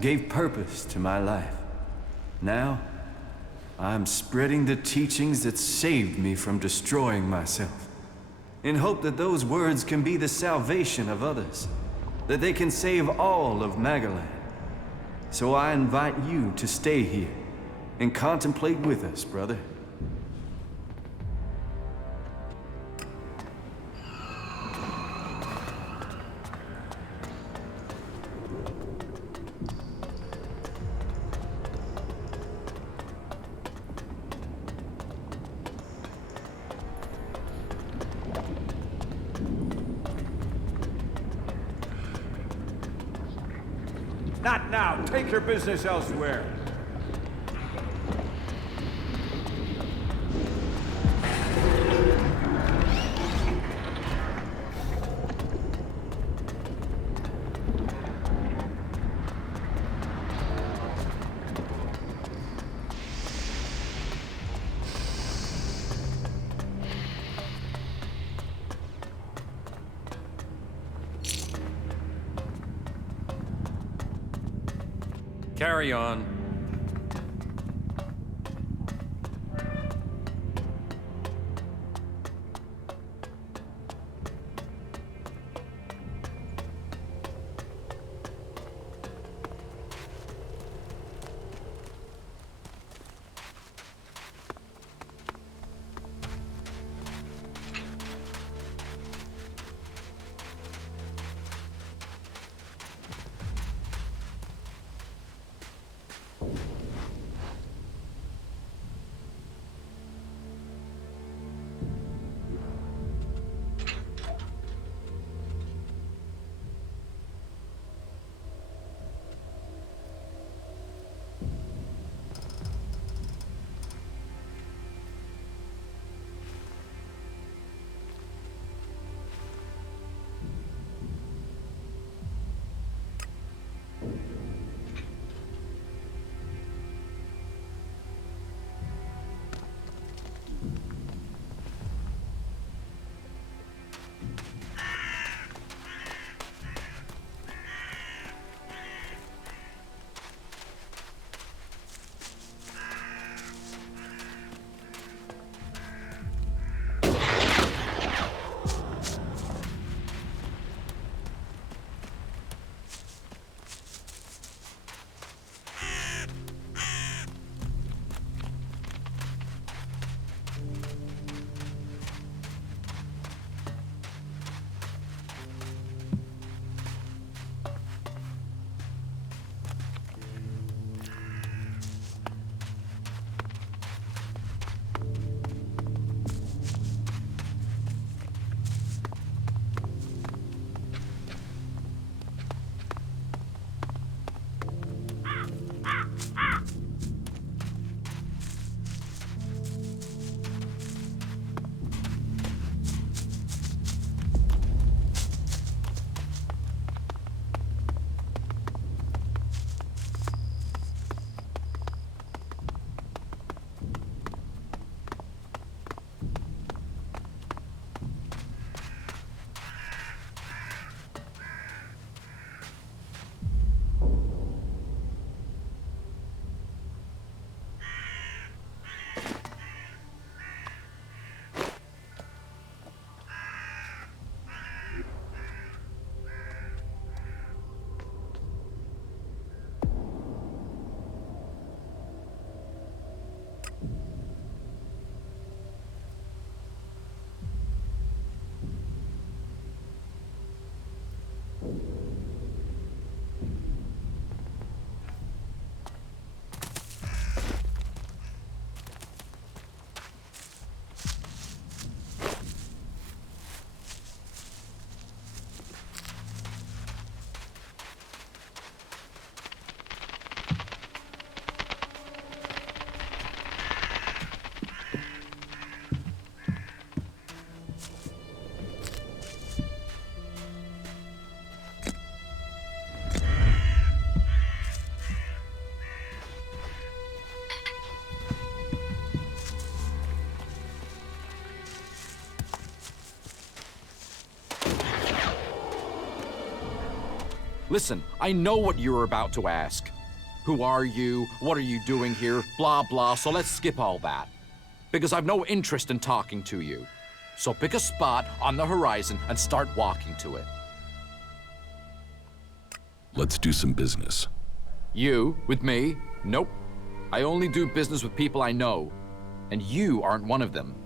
gave purpose to my life. Now, I'm spreading the teachings that saved me from destroying myself, in hope that those words can be the salvation of others, that they can save all of Magaland. So I invite you to stay here and contemplate with us, brother. Not now. Take your business elsewhere. Carry on. Listen, I know what you're about to ask. Who are you? What are you doing here? Blah, blah, so let's skip all that. Because I've no interest in talking to you. So pick a spot on the horizon and start walking to it. Let's do some business. You, with me? Nope. I only do business with people I know. And you aren't one of them.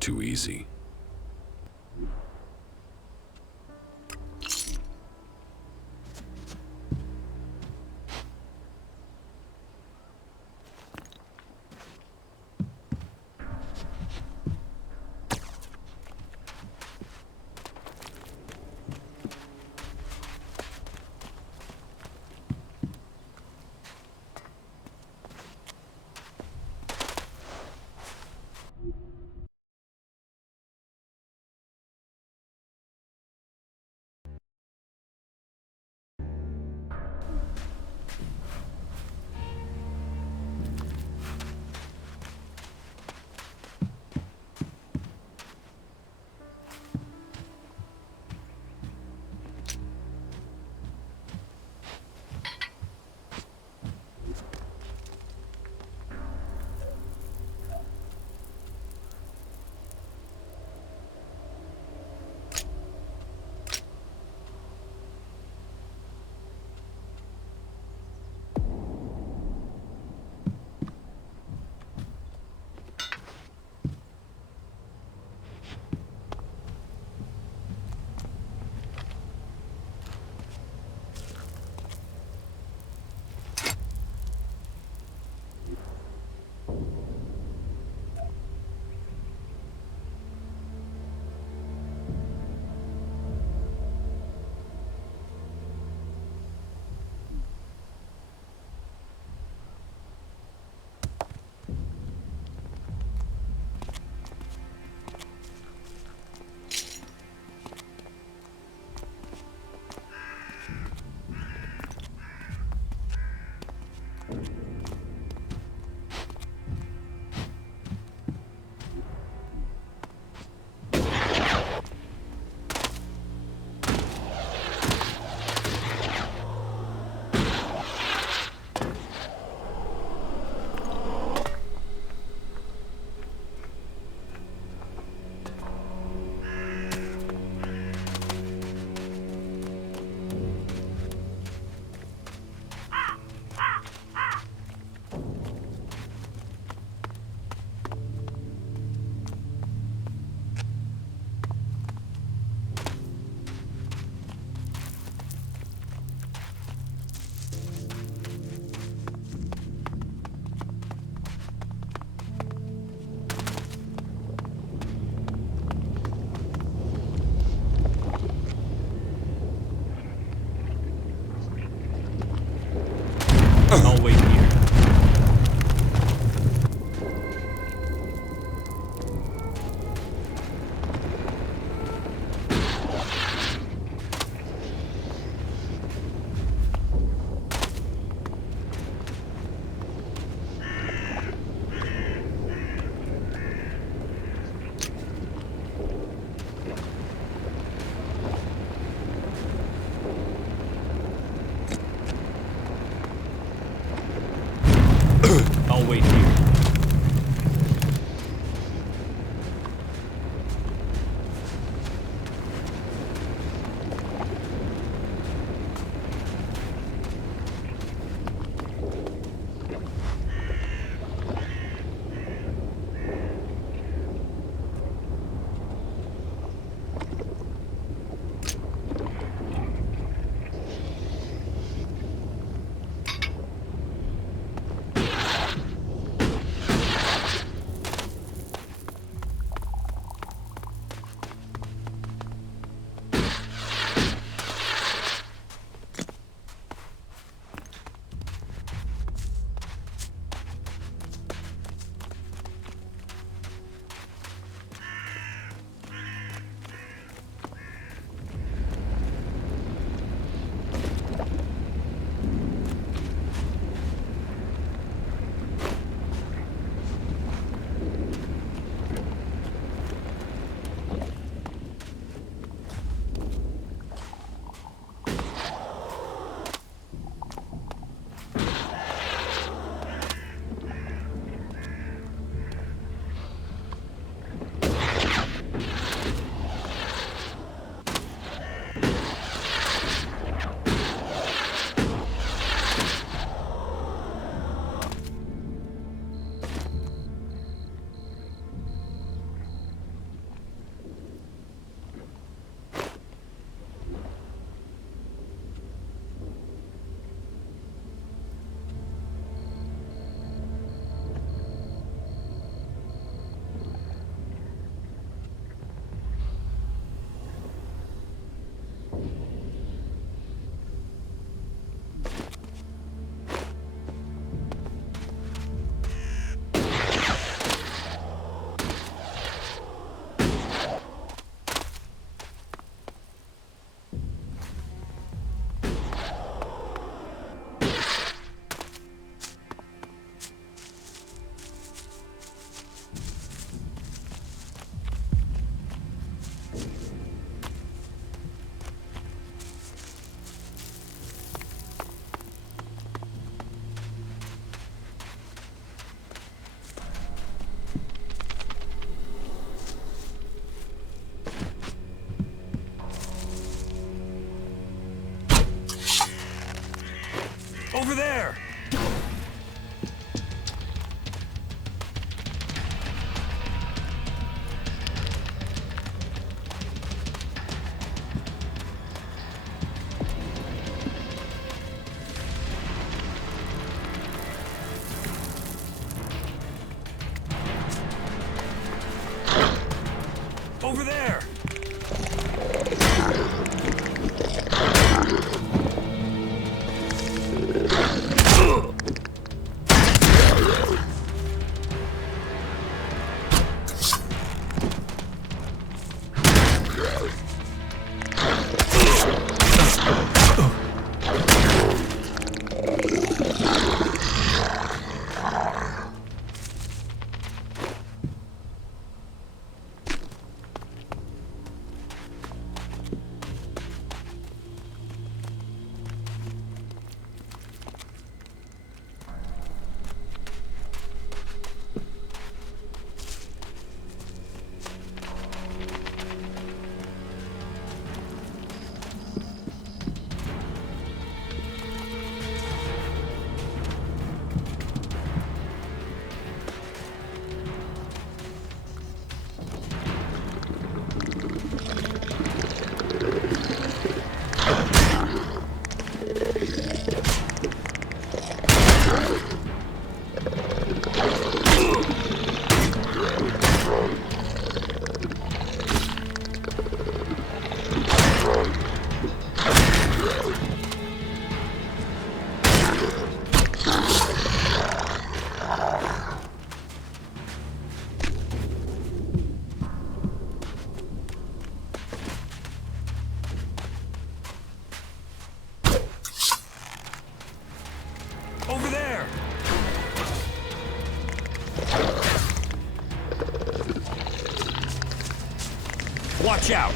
Too easy. I'll wait here. wait here. Over there! Over there! Over there! Watch out!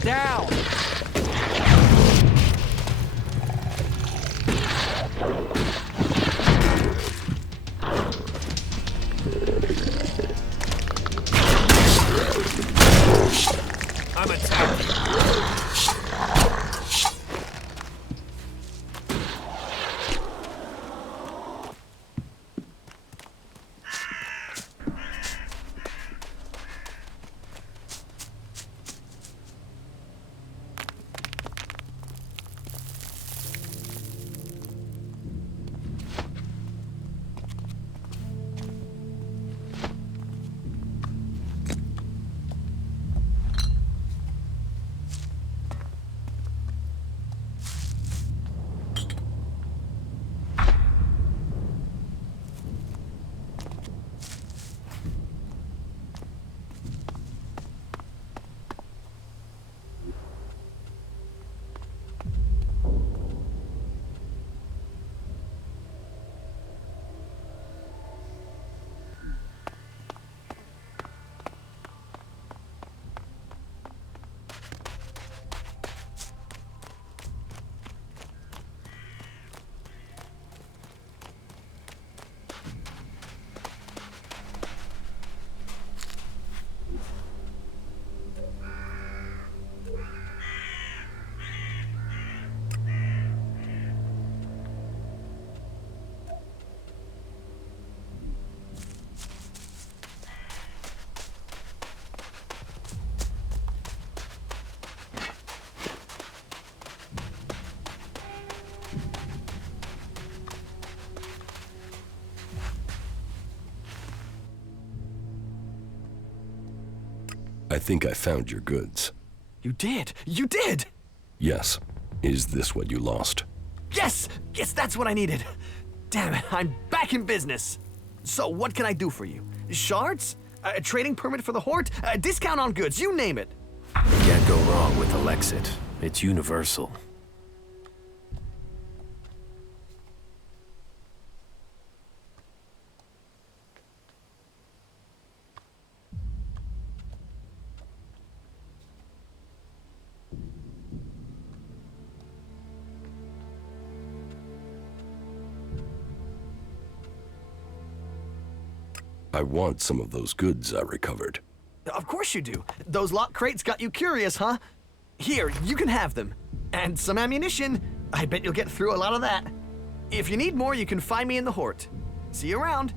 down! I'm attacking. I think I found your goods. You did! You did! Yes. Is this what you lost? Yes! Yes, that's what I needed! Damn it, I'm back in business! So, what can I do for you? Shards? A trading permit for the Hort? A discount on goods, you name it! Can't go wrong with ELEX. It's universal. I want some of those goods I recovered. Of course you do. Those locked crates got you curious, huh? Here, you can have them. And some ammunition. I bet you'll get through a lot of that. If you need more, you can find me in the Hort. See you around.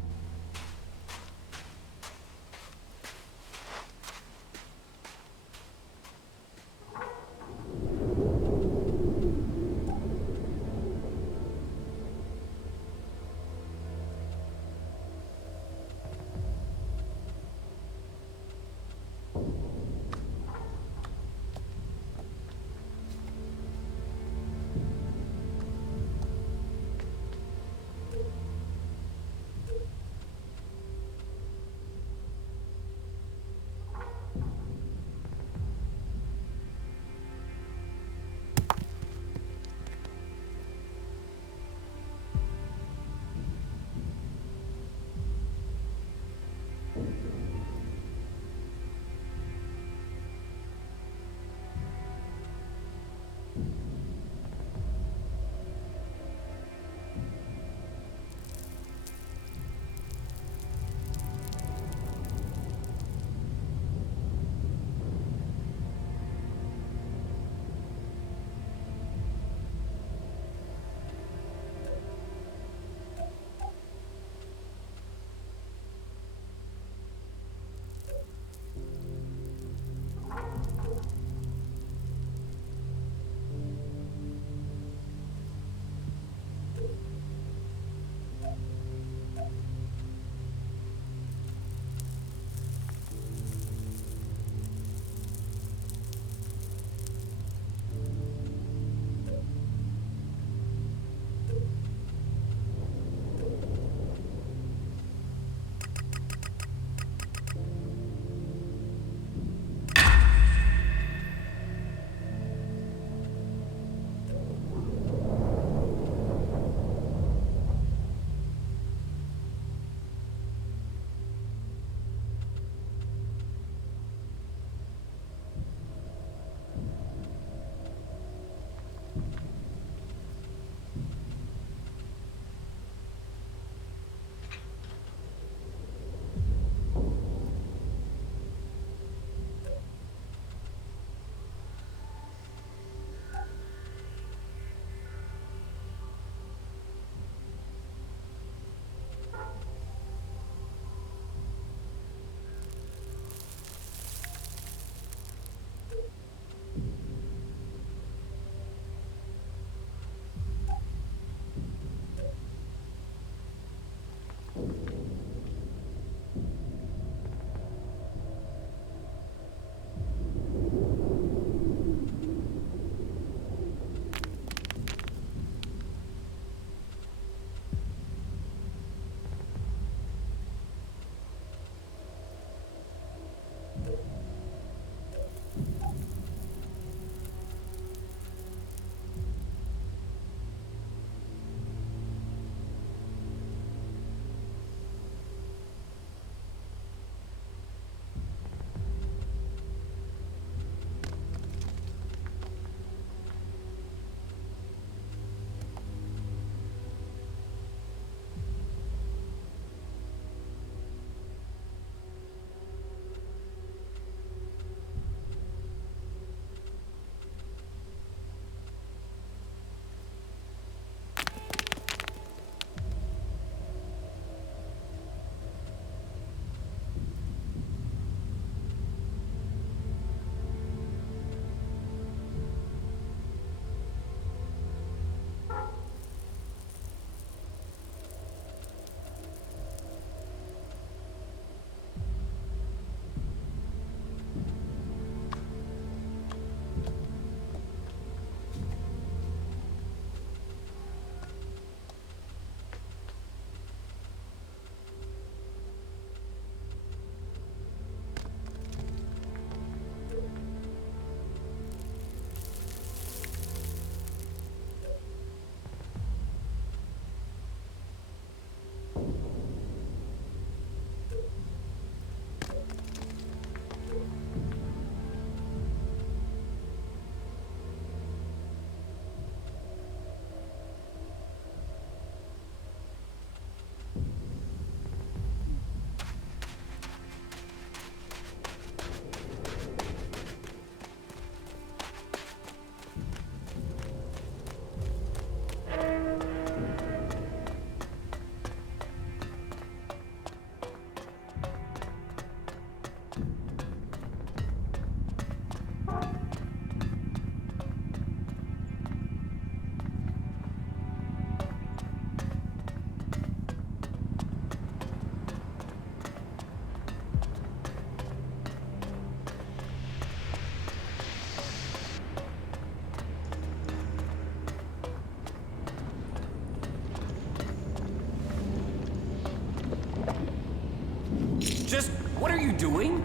Just what are you doing?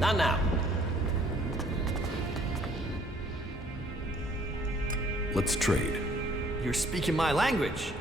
Not now. Let's trade. You're speaking my language.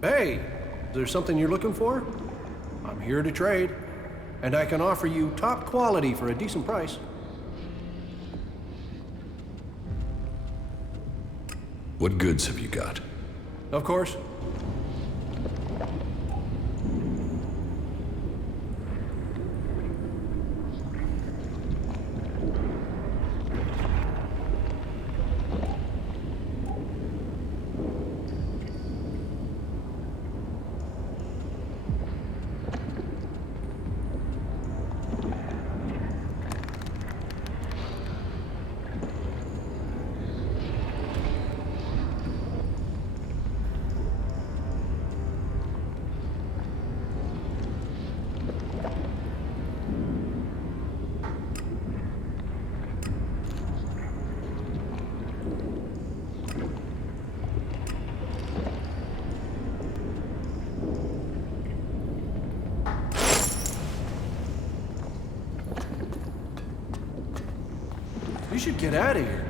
Hey, is there something you're looking for? I'm here to trade, and I can offer you top quality for a decent price. What goods have you got? Of course. You should get out of here.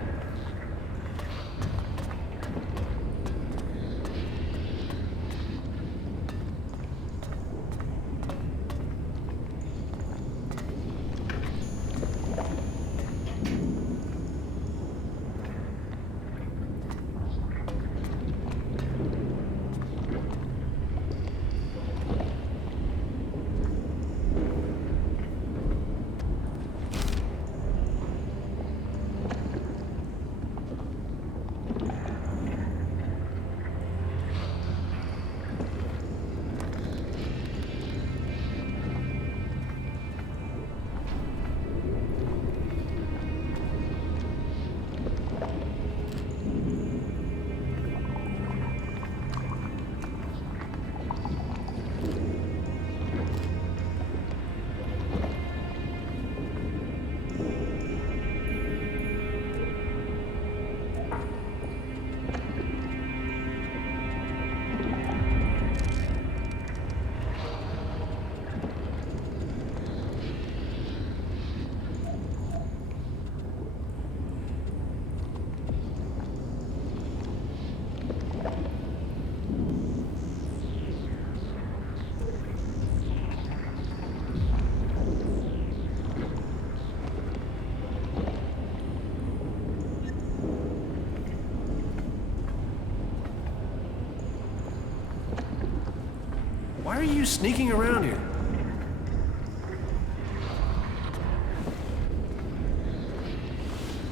you sneaking around here?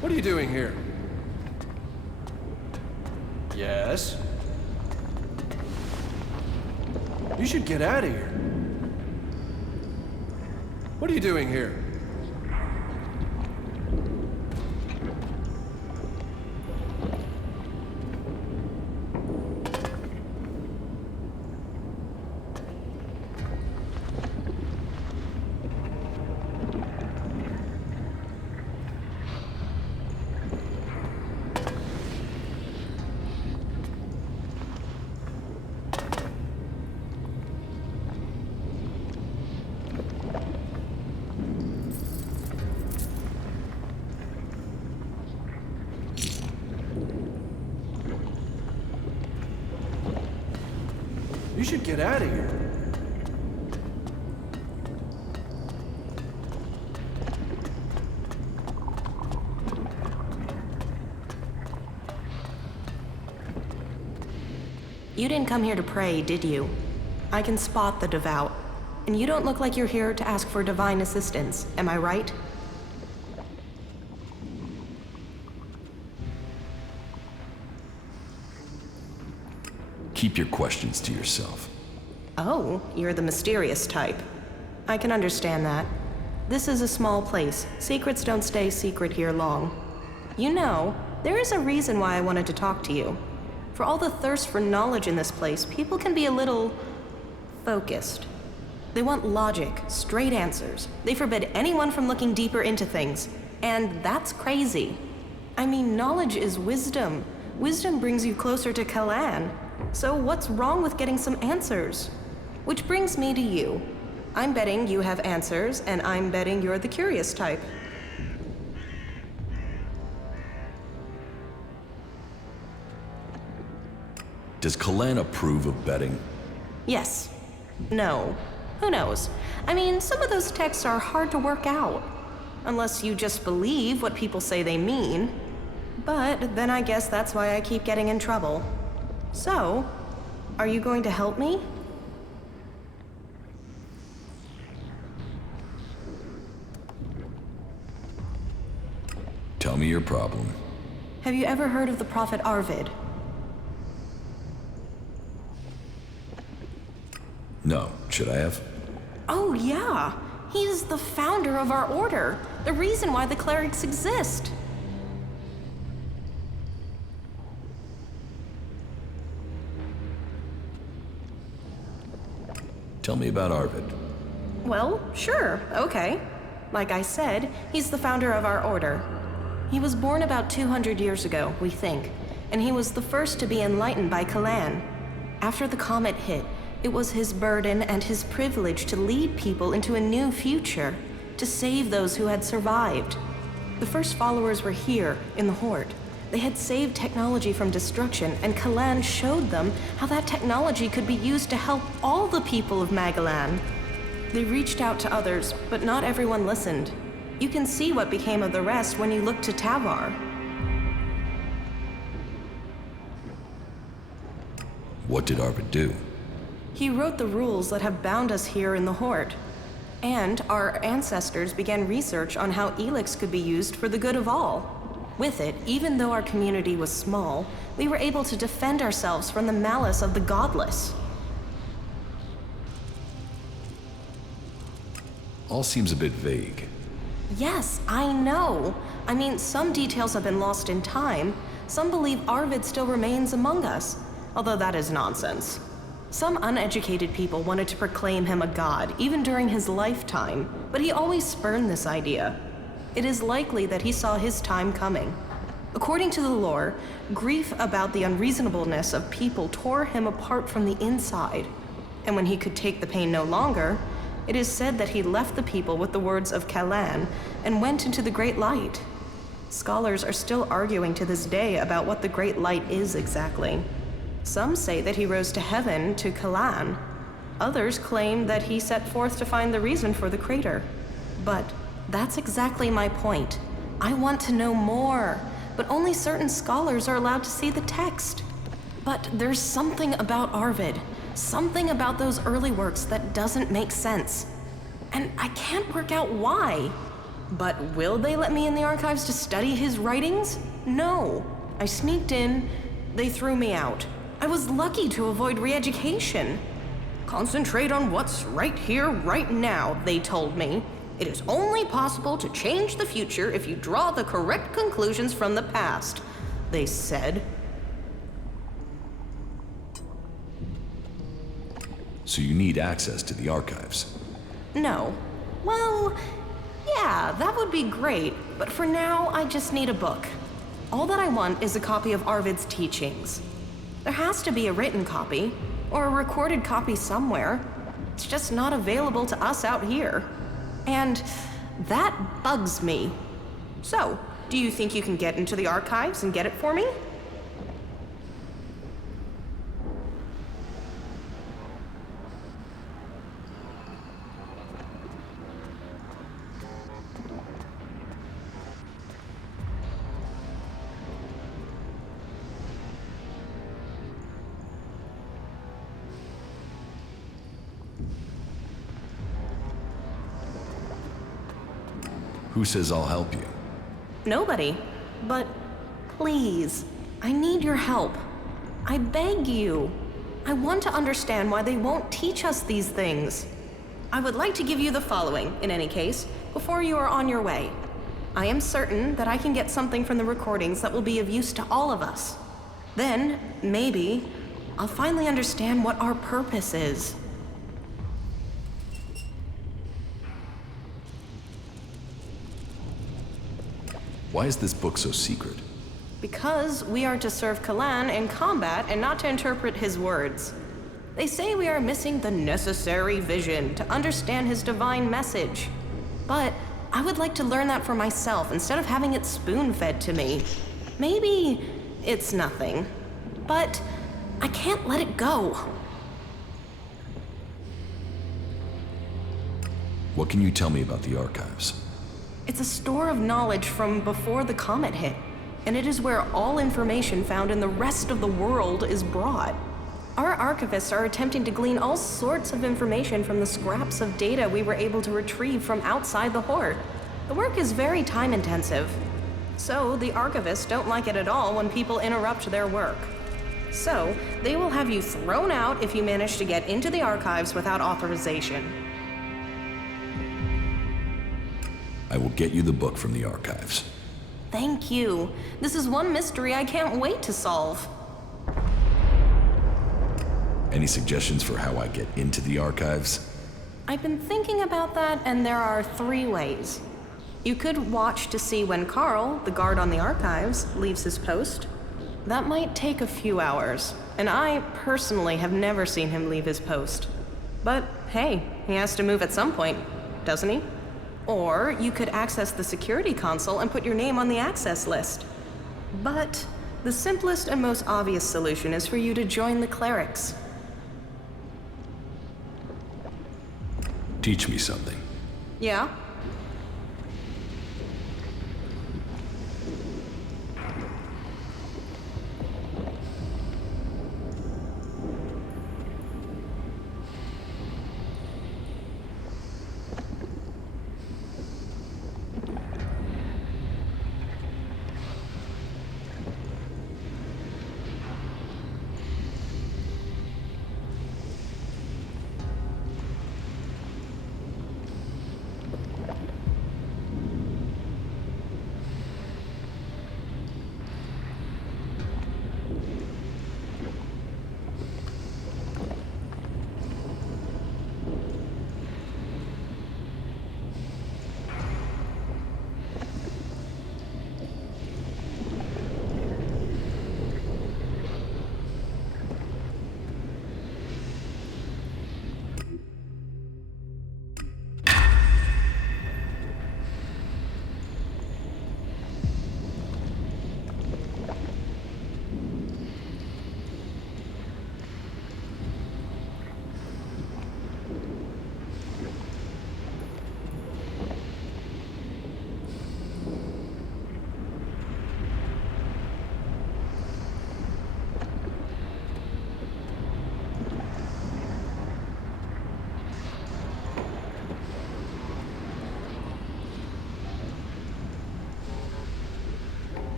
What are you doing here? Yes? You should get out of here. What are you doing here? You should get out of here. You didn't come here to pray, did you? I can spot the devout. And you don't look like you're here to ask for divine assistance, am I right? Keep your questions to yourself. Oh, you're the mysterious type. I can understand that. This is a small place. Secrets don't stay secret here long. You know, there is a reason why I wanted to talk to you. For all the thirst for knowledge in this place, people can be a little focused. They want logic, straight answers. They forbid anyone from looking deeper into things. And that's crazy. I mean, knowledge is wisdom. Wisdom brings you closer to Kalan. So what's wrong with getting some answers? Which brings me to you. I'm betting you have answers, and I'm betting you're the curious type. Does Kalan approve of betting? Yes. No. Who knows? I mean, some of those texts are hard to work out. Unless you just believe what people say they mean. But then I guess that's why I keep getting in trouble. So, are you going to help me? Tell me your problem. Have you ever heard of the prophet Arvid? No. Should I have? Oh, yeah. He's the founder of our order. The reason why the clerics exist. Tell me about Arvid. Well, sure, okay. Like I said, he's the founder of our order. He was born about 200 years ago, we think, and he was the first to be enlightened by Kalan. After the comet hit, it was his burden and his privilege to lead people into a new future, to save those who had survived. The first followers were here, in the Horde. They had saved technology from destruction, and Kalan showed them how that technology could be used to help all the people of Magalan. They reached out to others, but not everyone listened. You can see what became of the rest when you look to Tavar. What did Arvid do? He wrote the rules that have bound us here in the Horde. And our ancestors began research on how ELEX could be used for the good of all. With it, even though our community was small, we were able to defend ourselves from the malice of the godless. All seems a bit vague. Yes, I know. I mean, some details have been lost in time. Some believe Arvid still remains among us, although that is nonsense. Some uneducated people wanted to proclaim him a god, even during his lifetime, but he always spurned this idea. It is likely that he saw his time coming. According to the lore, grief about the unreasonableness of people tore him apart from the inside. And when he could take the pain no longer, it is said that he left the people with the words of Kalan and went into the Great Light. Scholars are still arguing to this day about what the Great Light is exactly. Some say that he rose to heaven to Kalan. Others claim that he set forth to find the reason for the crater. But that's exactly my point. I want to know more, but only certain scholars are allowed to see the text. But there's something about Arvid, something about those early works that doesn't make sense. And I can't work out why. But will they let me in the archives to study his writings? No. I sneaked in, they threw me out. I was lucky to avoid re-education. Concentrate on what's right here, right now, they told me. It is only possible to change the future if you draw the correct conclusions from the past, they said. So you need access to the archives? No. Well, yeah, that would be great, but for now, I just need a book. All that I want is a copy of Arvid's teachings. There has to be a written copy, or a recorded copy somewhere. It's just not available to us out here. And that bugs me. So, do you think you can get into the archives and get it for me? Who says I'll help you? Nobody. But please, I need your help. I beg you. I want to understand why they won't teach us these things. I would like to give you the following, in any case, before you are on your way. I am certain that I can get something from the recordings that will be of use to all of us. Then, maybe, I'll finally understand what our purpose is. Why is this book so secret? Because we are to serve Kalan in combat and not to interpret his words. They say we are missing the necessary vision to understand his divine message. But I would like to learn that for myself instead of having it spoon-fed to me. Maybe it's nothing, but I can't let it go. What can you tell me about the archives? It's a store of knowledge from before the comet hit, and it is where all information found in the rest of the world is brought. Our archivists are attempting to glean all sorts of information from the scraps of data we were able to retrieve from outside the Horde. The work is very time-intensive, so the archivists don't like it at all when people interrupt their work. So, they will have you thrown out if you manage to get into the archives without authorization. I will get you the book from the archives. Thank you. This is one mystery I can't wait to solve. Any suggestions for how I get into the archives? I've been thinking about that, and there are 3 ways. You could watch to see when Carl, the guard on the archives, leaves his post. That might take a few hours, and I personally have never seen him leave his post. But hey, he has to move at some point, doesn't he? Or you could access the security console and put your name on the access list. But the simplest and most obvious solution is for you to join the clerics. Teach me something. Yeah?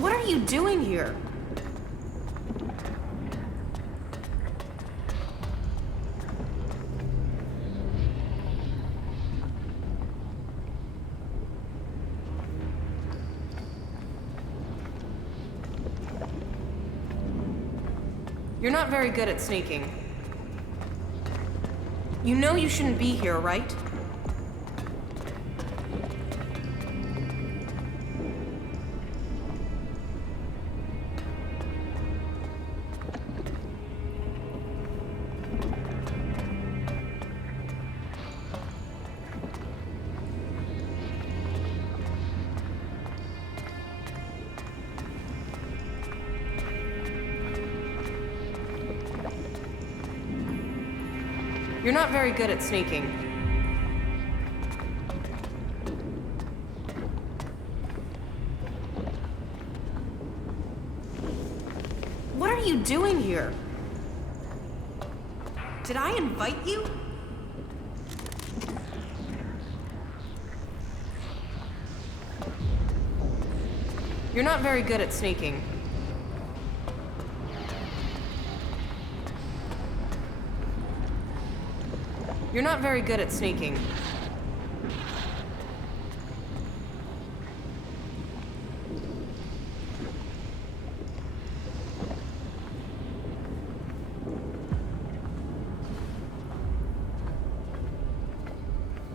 What are you doing here? You're not very good at sneaking. You know you shouldn't be here, right? You're not very good at sneaking. What are you doing here? Did I invite you? You're not very good at sneaking. You're not very good at sneaking.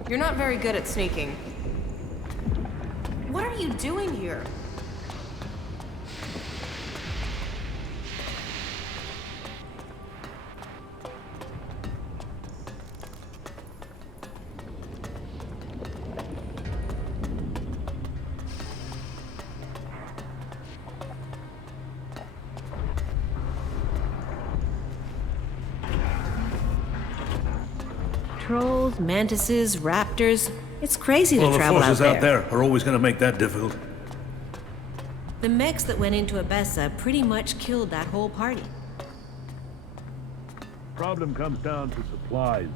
You're not very good at sneaking. What are you doing here? Trolls, mantises, raptors. It's crazy to The travel forces out out there are always going to make that difficult. The mechs that went into Abessa pretty much killed that whole party. Problem comes down to supplies.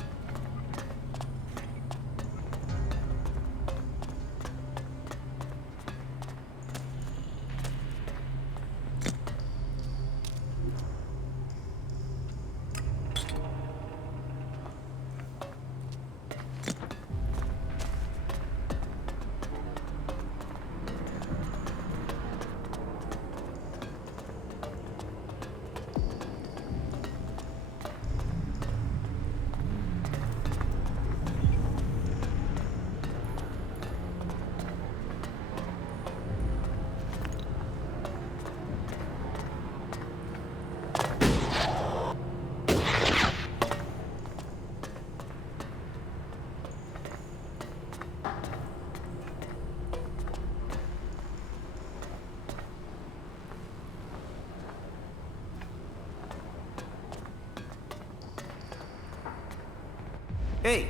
Hey,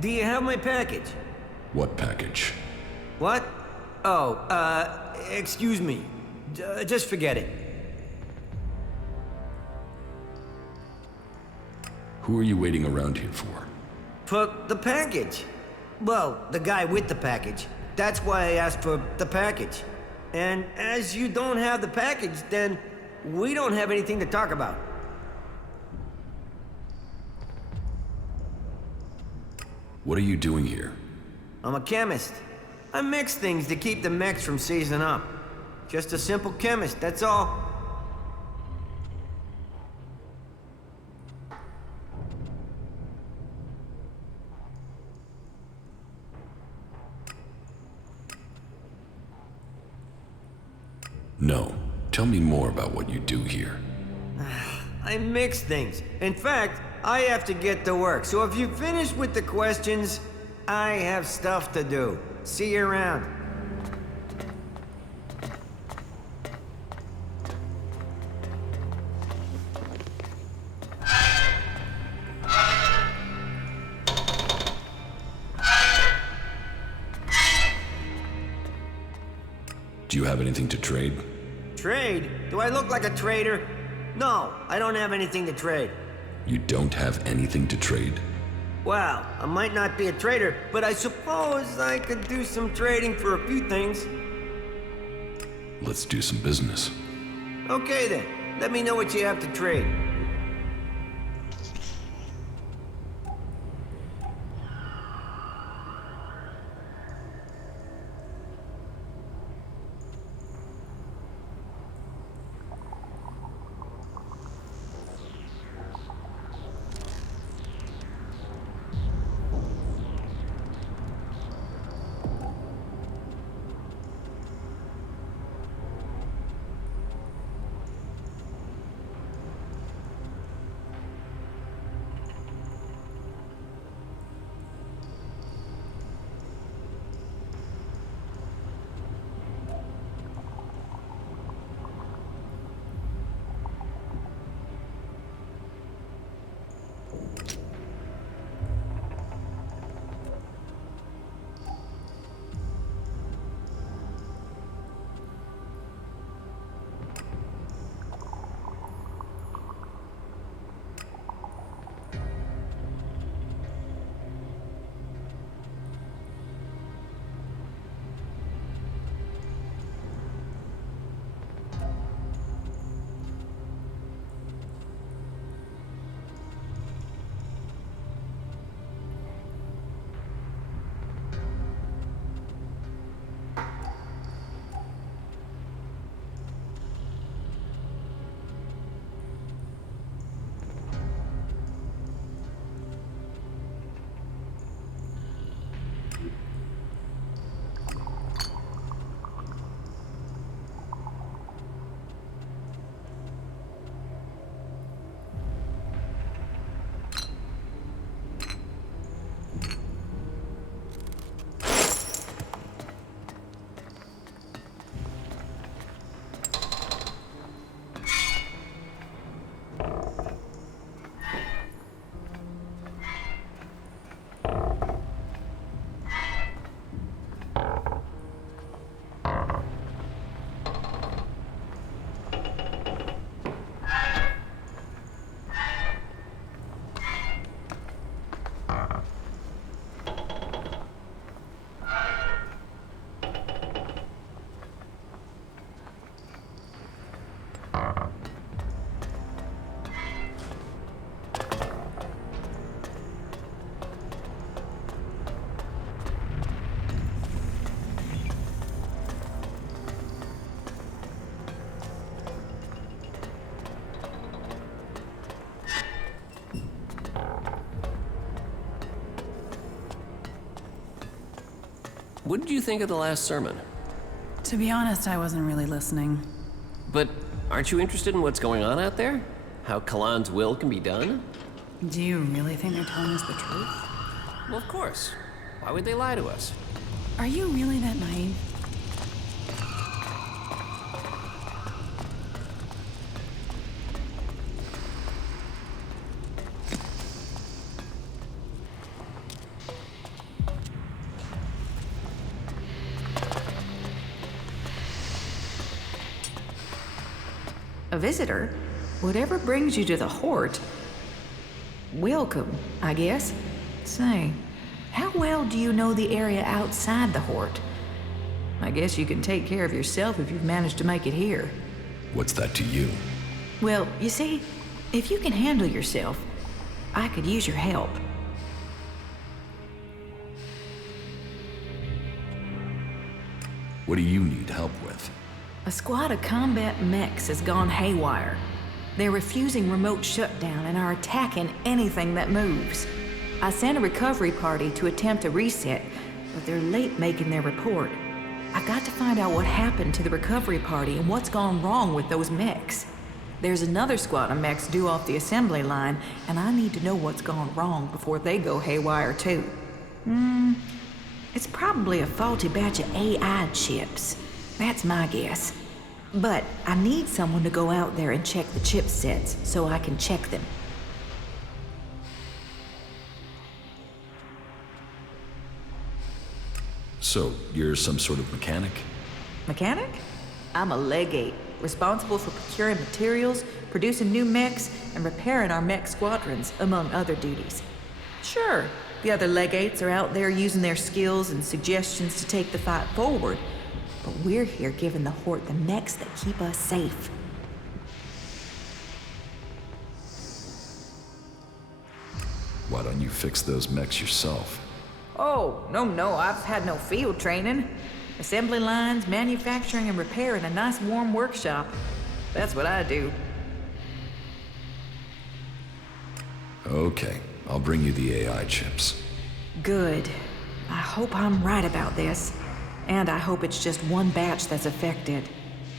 do you have my package? What package? What? Oh, excuse me. Just forget it. Who are you waiting around here for? For the package. Well, the guy with the package. That's why I asked for the package. And as you don't have the package, then we don't have anything to talk about. What are you doing here? I'm a chemist. I mix things to keep the mechs from seizing up. Just a simple chemist, that's all. No. Tell me more about what you do here. I mix things. In fact, I have to get to work. So if you finish with the questions, I have stuff to do. See you around. Do you have anything to trade? Trade? Do I look like a trader? No, I don't have anything to trade. You don't have anything to trade? Well, I might not be a trader, but I suppose I could do some trading for a few things. Let's do some business. Okay then, let me know what you have to trade. What did you think of the last sermon? To be honest, I wasn't really listening. But aren't you interested in what's going on out there? How Kalan's will can be done? Do you really think they're telling us the truth? Well, of course. Why would they lie to us? Are you really that naive? A visitor? Whatever brings you to the Hort? Welcome, I guess. Say, how well do you know the area outside the Hort? I guess you can take care of yourself if you've managed to make it here. What's that to you? Well, you see, if you can handle yourself, I could use your help. What do you need help with? A squad of combat mechs has gone haywire. They're refusing remote shutdown and are attacking anything that moves. I sent a recovery party to attempt a reset, but they're late making their report. I got to find out what happened to the recovery party and what's gone wrong with those mechs. There's another squad of mechs due off the assembly line, and I need to know what's gone wrong before they go haywire too. It's probably a faulty batch of AI chips. That's my guess. But I need someone to go out there and check the chipsets so I can check them. So, you're some sort of mechanic? Mechanic? I'm a legate, responsible for procuring materials, producing new mechs, and repairing our mech squadrons, among other duties. Sure, the other legates are out there using their skills and suggestions to take the fight forward, but we're here giving the Horde the mechs that keep us safe. Why don't you fix those mechs yourself? Oh, no, I've had no field training. Assembly lines, manufacturing, and repair in a nice warm workshop. That's what I do. Okay, I'll bring you the AI chips. Good. I hope I'm right about this. And I hope it's just one batch that's affected.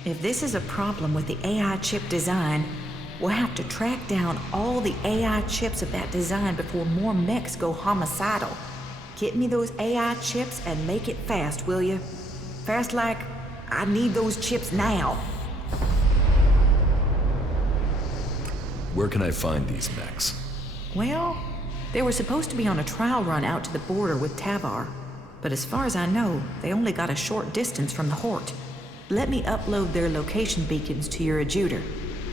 If this is a problem with the AI chip design, we'll have to track down all the AI chips of that design before more mechs go homicidal. Get me those AI chips and make it fast, will you? Fast like, I need those chips now. Where can I find these mechs? Well, they were supposed to be on a trial run out to the border with Tavar. But as far as I know, they only got a short distance from the Horde. Let me upload their location beacons to your adjuter.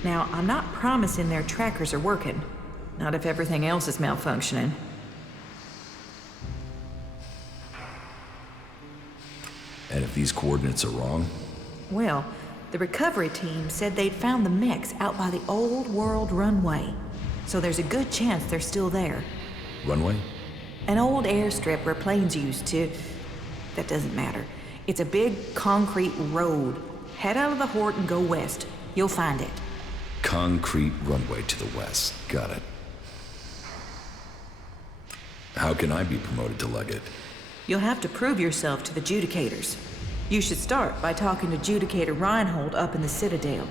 Now, I'm not promising their trackers are working. Not if everything else is malfunctioning. And if these coordinates are wrong? Well, the recovery team said they'd found the mechs out by the old world runway. So there's a good chance they're still there. Runway? An old airstrip where planes used to... That doesn't matter. It's a big concrete road. Head out of the Horde and go west. You'll find it. Concrete runway to the west. Got it. How can I be promoted to Legate? You'll have to prove yourself to the Judicators. You should start by talking to Judicator Reinhold up in the Citadel.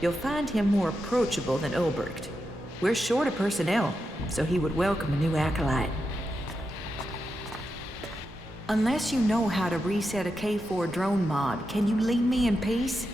You'll find him more approachable than Ulbricht. We're short of personnel, so he would welcome a new acolyte. Unless you know how to reset a K4 drone mod, can you leave me in peace?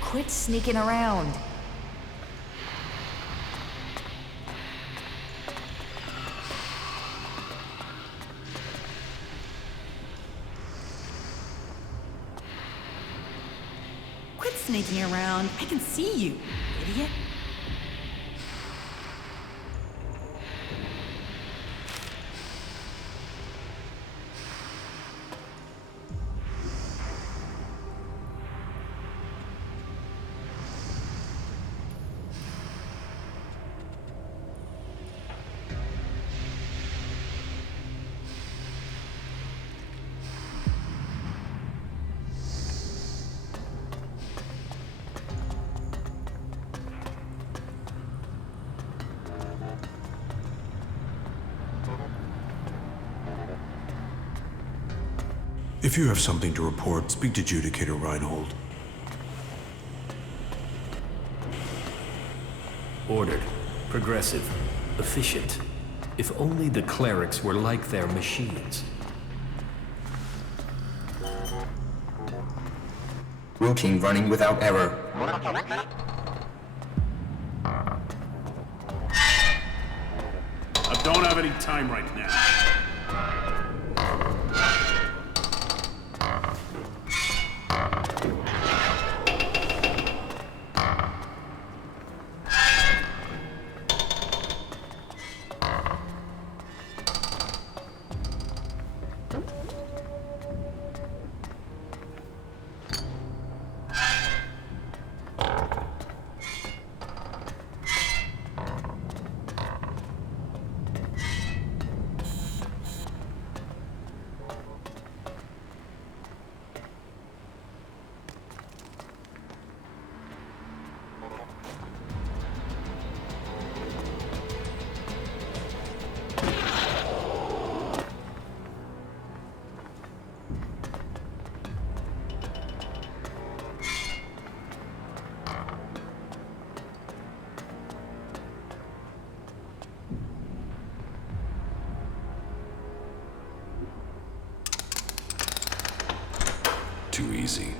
Quit sneaking around. Quit sneaking around. I can see you, idiot. If you have something to report, speak to Judicator Reinhold. Ordered. Progressive. Efficient. If only the clerics were like their machines. Routine running without error. I don't have any time right now. Too easy.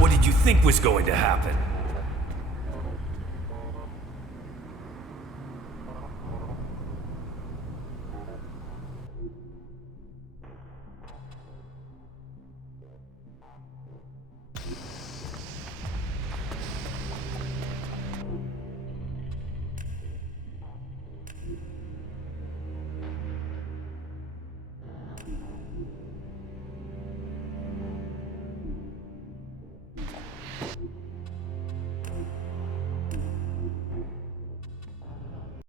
What did you think was going to happen?